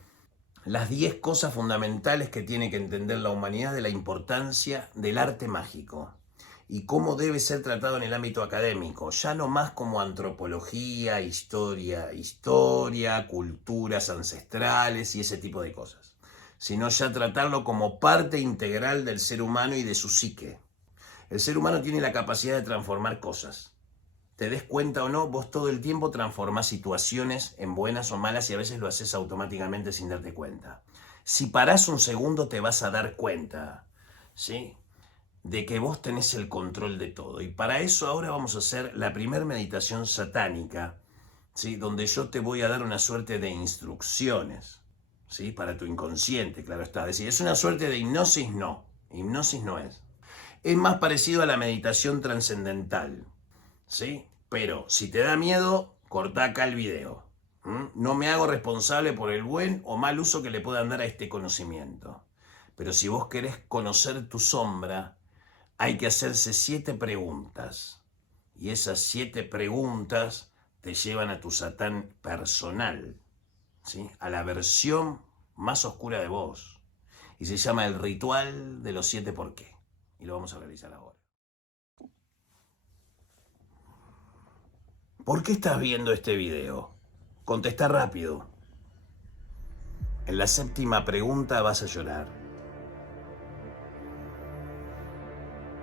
las 10 cosas fundamentales que tiene que entender la humanidad de la importancia del arte mágico y cómo debe ser tratado en el ámbito académico, ya no más como antropología, historia, culturas ancestrales y ese tipo de cosas, sino ya tratarlo como parte integral del ser humano y de su psique. El ser humano tiene la capacidad de transformar cosas. Te des cuenta o no, vos todo el tiempo transformás situaciones en buenas o malas y a veces lo haces automáticamente sin darte cuenta. Si parás un segundo te vas a dar cuenta, ¿sí?, de que vos tenés el control de todo. Y para eso ahora vamos a hacer la primera meditación satánica, ¿sí?, donde yo te voy a dar una suerte de instrucciones, ¿sí? Para tu inconsciente, claro está. Es decir, es una suerte de hipnosis, no. Hipnosis no es. Es más parecido a la meditación trascendental, ¿sí? Pero si te da miedo, cortá acá el video. No me hago responsable por el buen o mal uso que le puedan dar a este conocimiento. Pero si vos querés conocer tu sombra, hay que hacerse 7 preguntas. Y esas 7 preguntas te llevan a tu Satán personal, ¿sí? A la versión más oscura de vos. Y se llama el ritual de los 7 por qué. Y lo vamos a realizar ahora. ¿Por qué estás viendo este video? Contesta rápido. En la 7ª pregunta vas a llorar.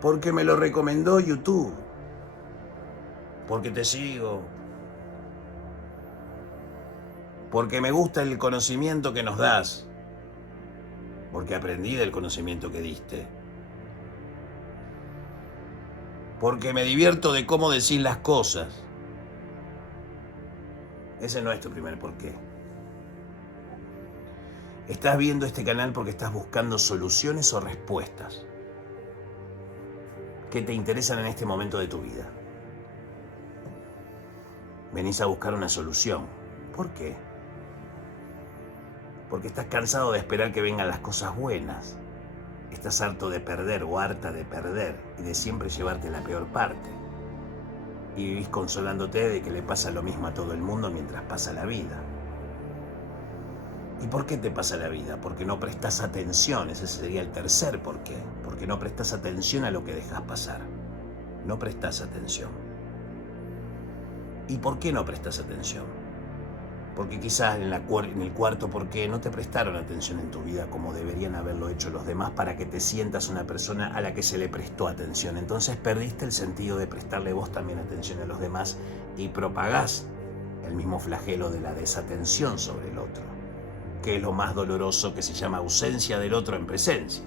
Porque me lo recomendó YouTube. Porque te sigo. Porque me gusta el conocimiento que nos das. Porque aprendí del conocimiento que diste. Porque me divierto de cómo decís las cosas. Ese no es tu primer porqué. Estás viendo este canal porque estás buscando soluciones o respuestas que te interesan en este momento de tu vida. Venís a buscar una solución. ¿Por qué? Porque estás cansado de esperar que vengan las cosas buenas. Estás harto de perder o harta de perder y de siempre llevarte la peor parte. Y vivís consolándote de que le pasa lo mismo a todo el mundo mientras pasa la vida. ¿Y por qué te pasa la vida? Porque no prestas atención. Ese sería el tercer porqué. Porque no prestas atención a lo que dejas pasar. No prestas atención. ¿Y por qué no prestas atención? Porque quizás en el cuarto porqué no te prestaron atención en tu vida como deberían haberlo hecho los demás para que te sientas una persona a la que se le prestó atención. Entonces perdiste el sentido de prestarle vos también atención a los demás y propagás el mismo flagelo de la desatención sobre el otro, que es lo más doloroso, que se llama ausencia del otro en presencia.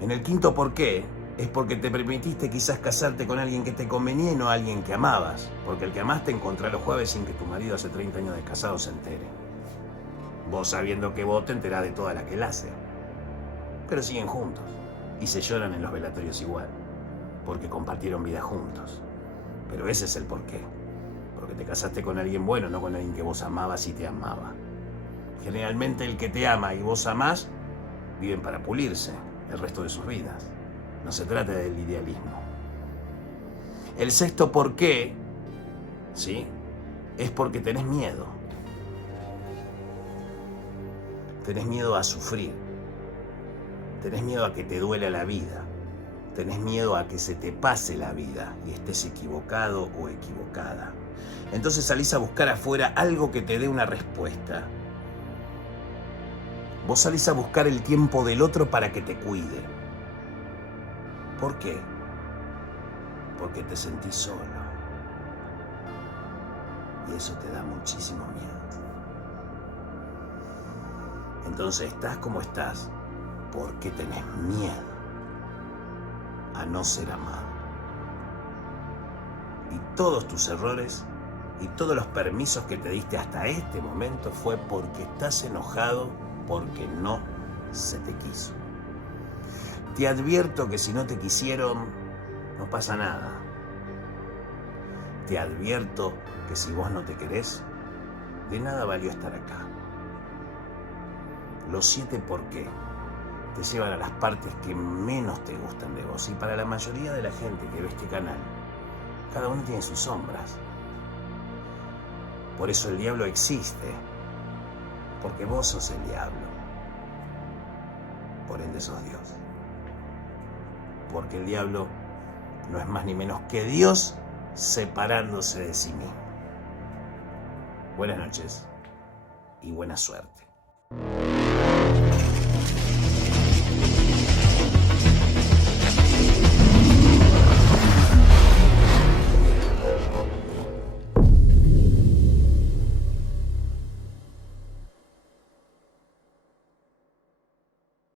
En el 5º porqué es porque te permitiste quizás casarte con alguien que te convenía y no a alguien que amabas. Porque el que amaste encontró los jueves sin que tu marido hace 30 años de casado se entere. Vos sabiendo que vos te enterás de toda la que él hace. Pero siguen juntos y se lloran en los velatorios igual. Porque compartieron vida juntos. Pero ese es el porqué. Porque te casaste con alguien bueno, no con alguien que vos amabas y te amaba. Generalmente el que te ama y vos amás viven para pulirse el resto de sus vidas. No se trata del idealismo. El 6º porqué, ¿sí? Es porque tenés miedo. Tenés miedo a sufrir. Tenés miedo a que te duela la vida. Tenés miedo a que se te pase la vida y estés equivocado o equivocada. Entonces salís a buscar afuera algo que te dé una respuesta. Vos salís a buscar el tiempo del otro para que te cuide. ¿Por qué? Porque te sentís solo. Y eso te da muchísimo miedo. Entonces estás como estás porque tenés miedo a no ser amado. Y todos tus errores y todos los permisos que te diste hasta este momento fue porque estás enojado porque no se te quiso. Te advierto que si no te quisieron, no pasa nada. Te advierto que si vos no te querés, de nada valió estar acá. Los 7 por qué te llevan a las partes que menos te gustan de vos. Y para la mayoría de la gente que ve este canal, cada uno tiene sus sombras. Por eso el diablo existe. Porque vos sos el diablo. Por ende sos Dios. Porque el diablo no es más ni menos que Dios separándose de sí mismo. Buenas noches y buena suerte.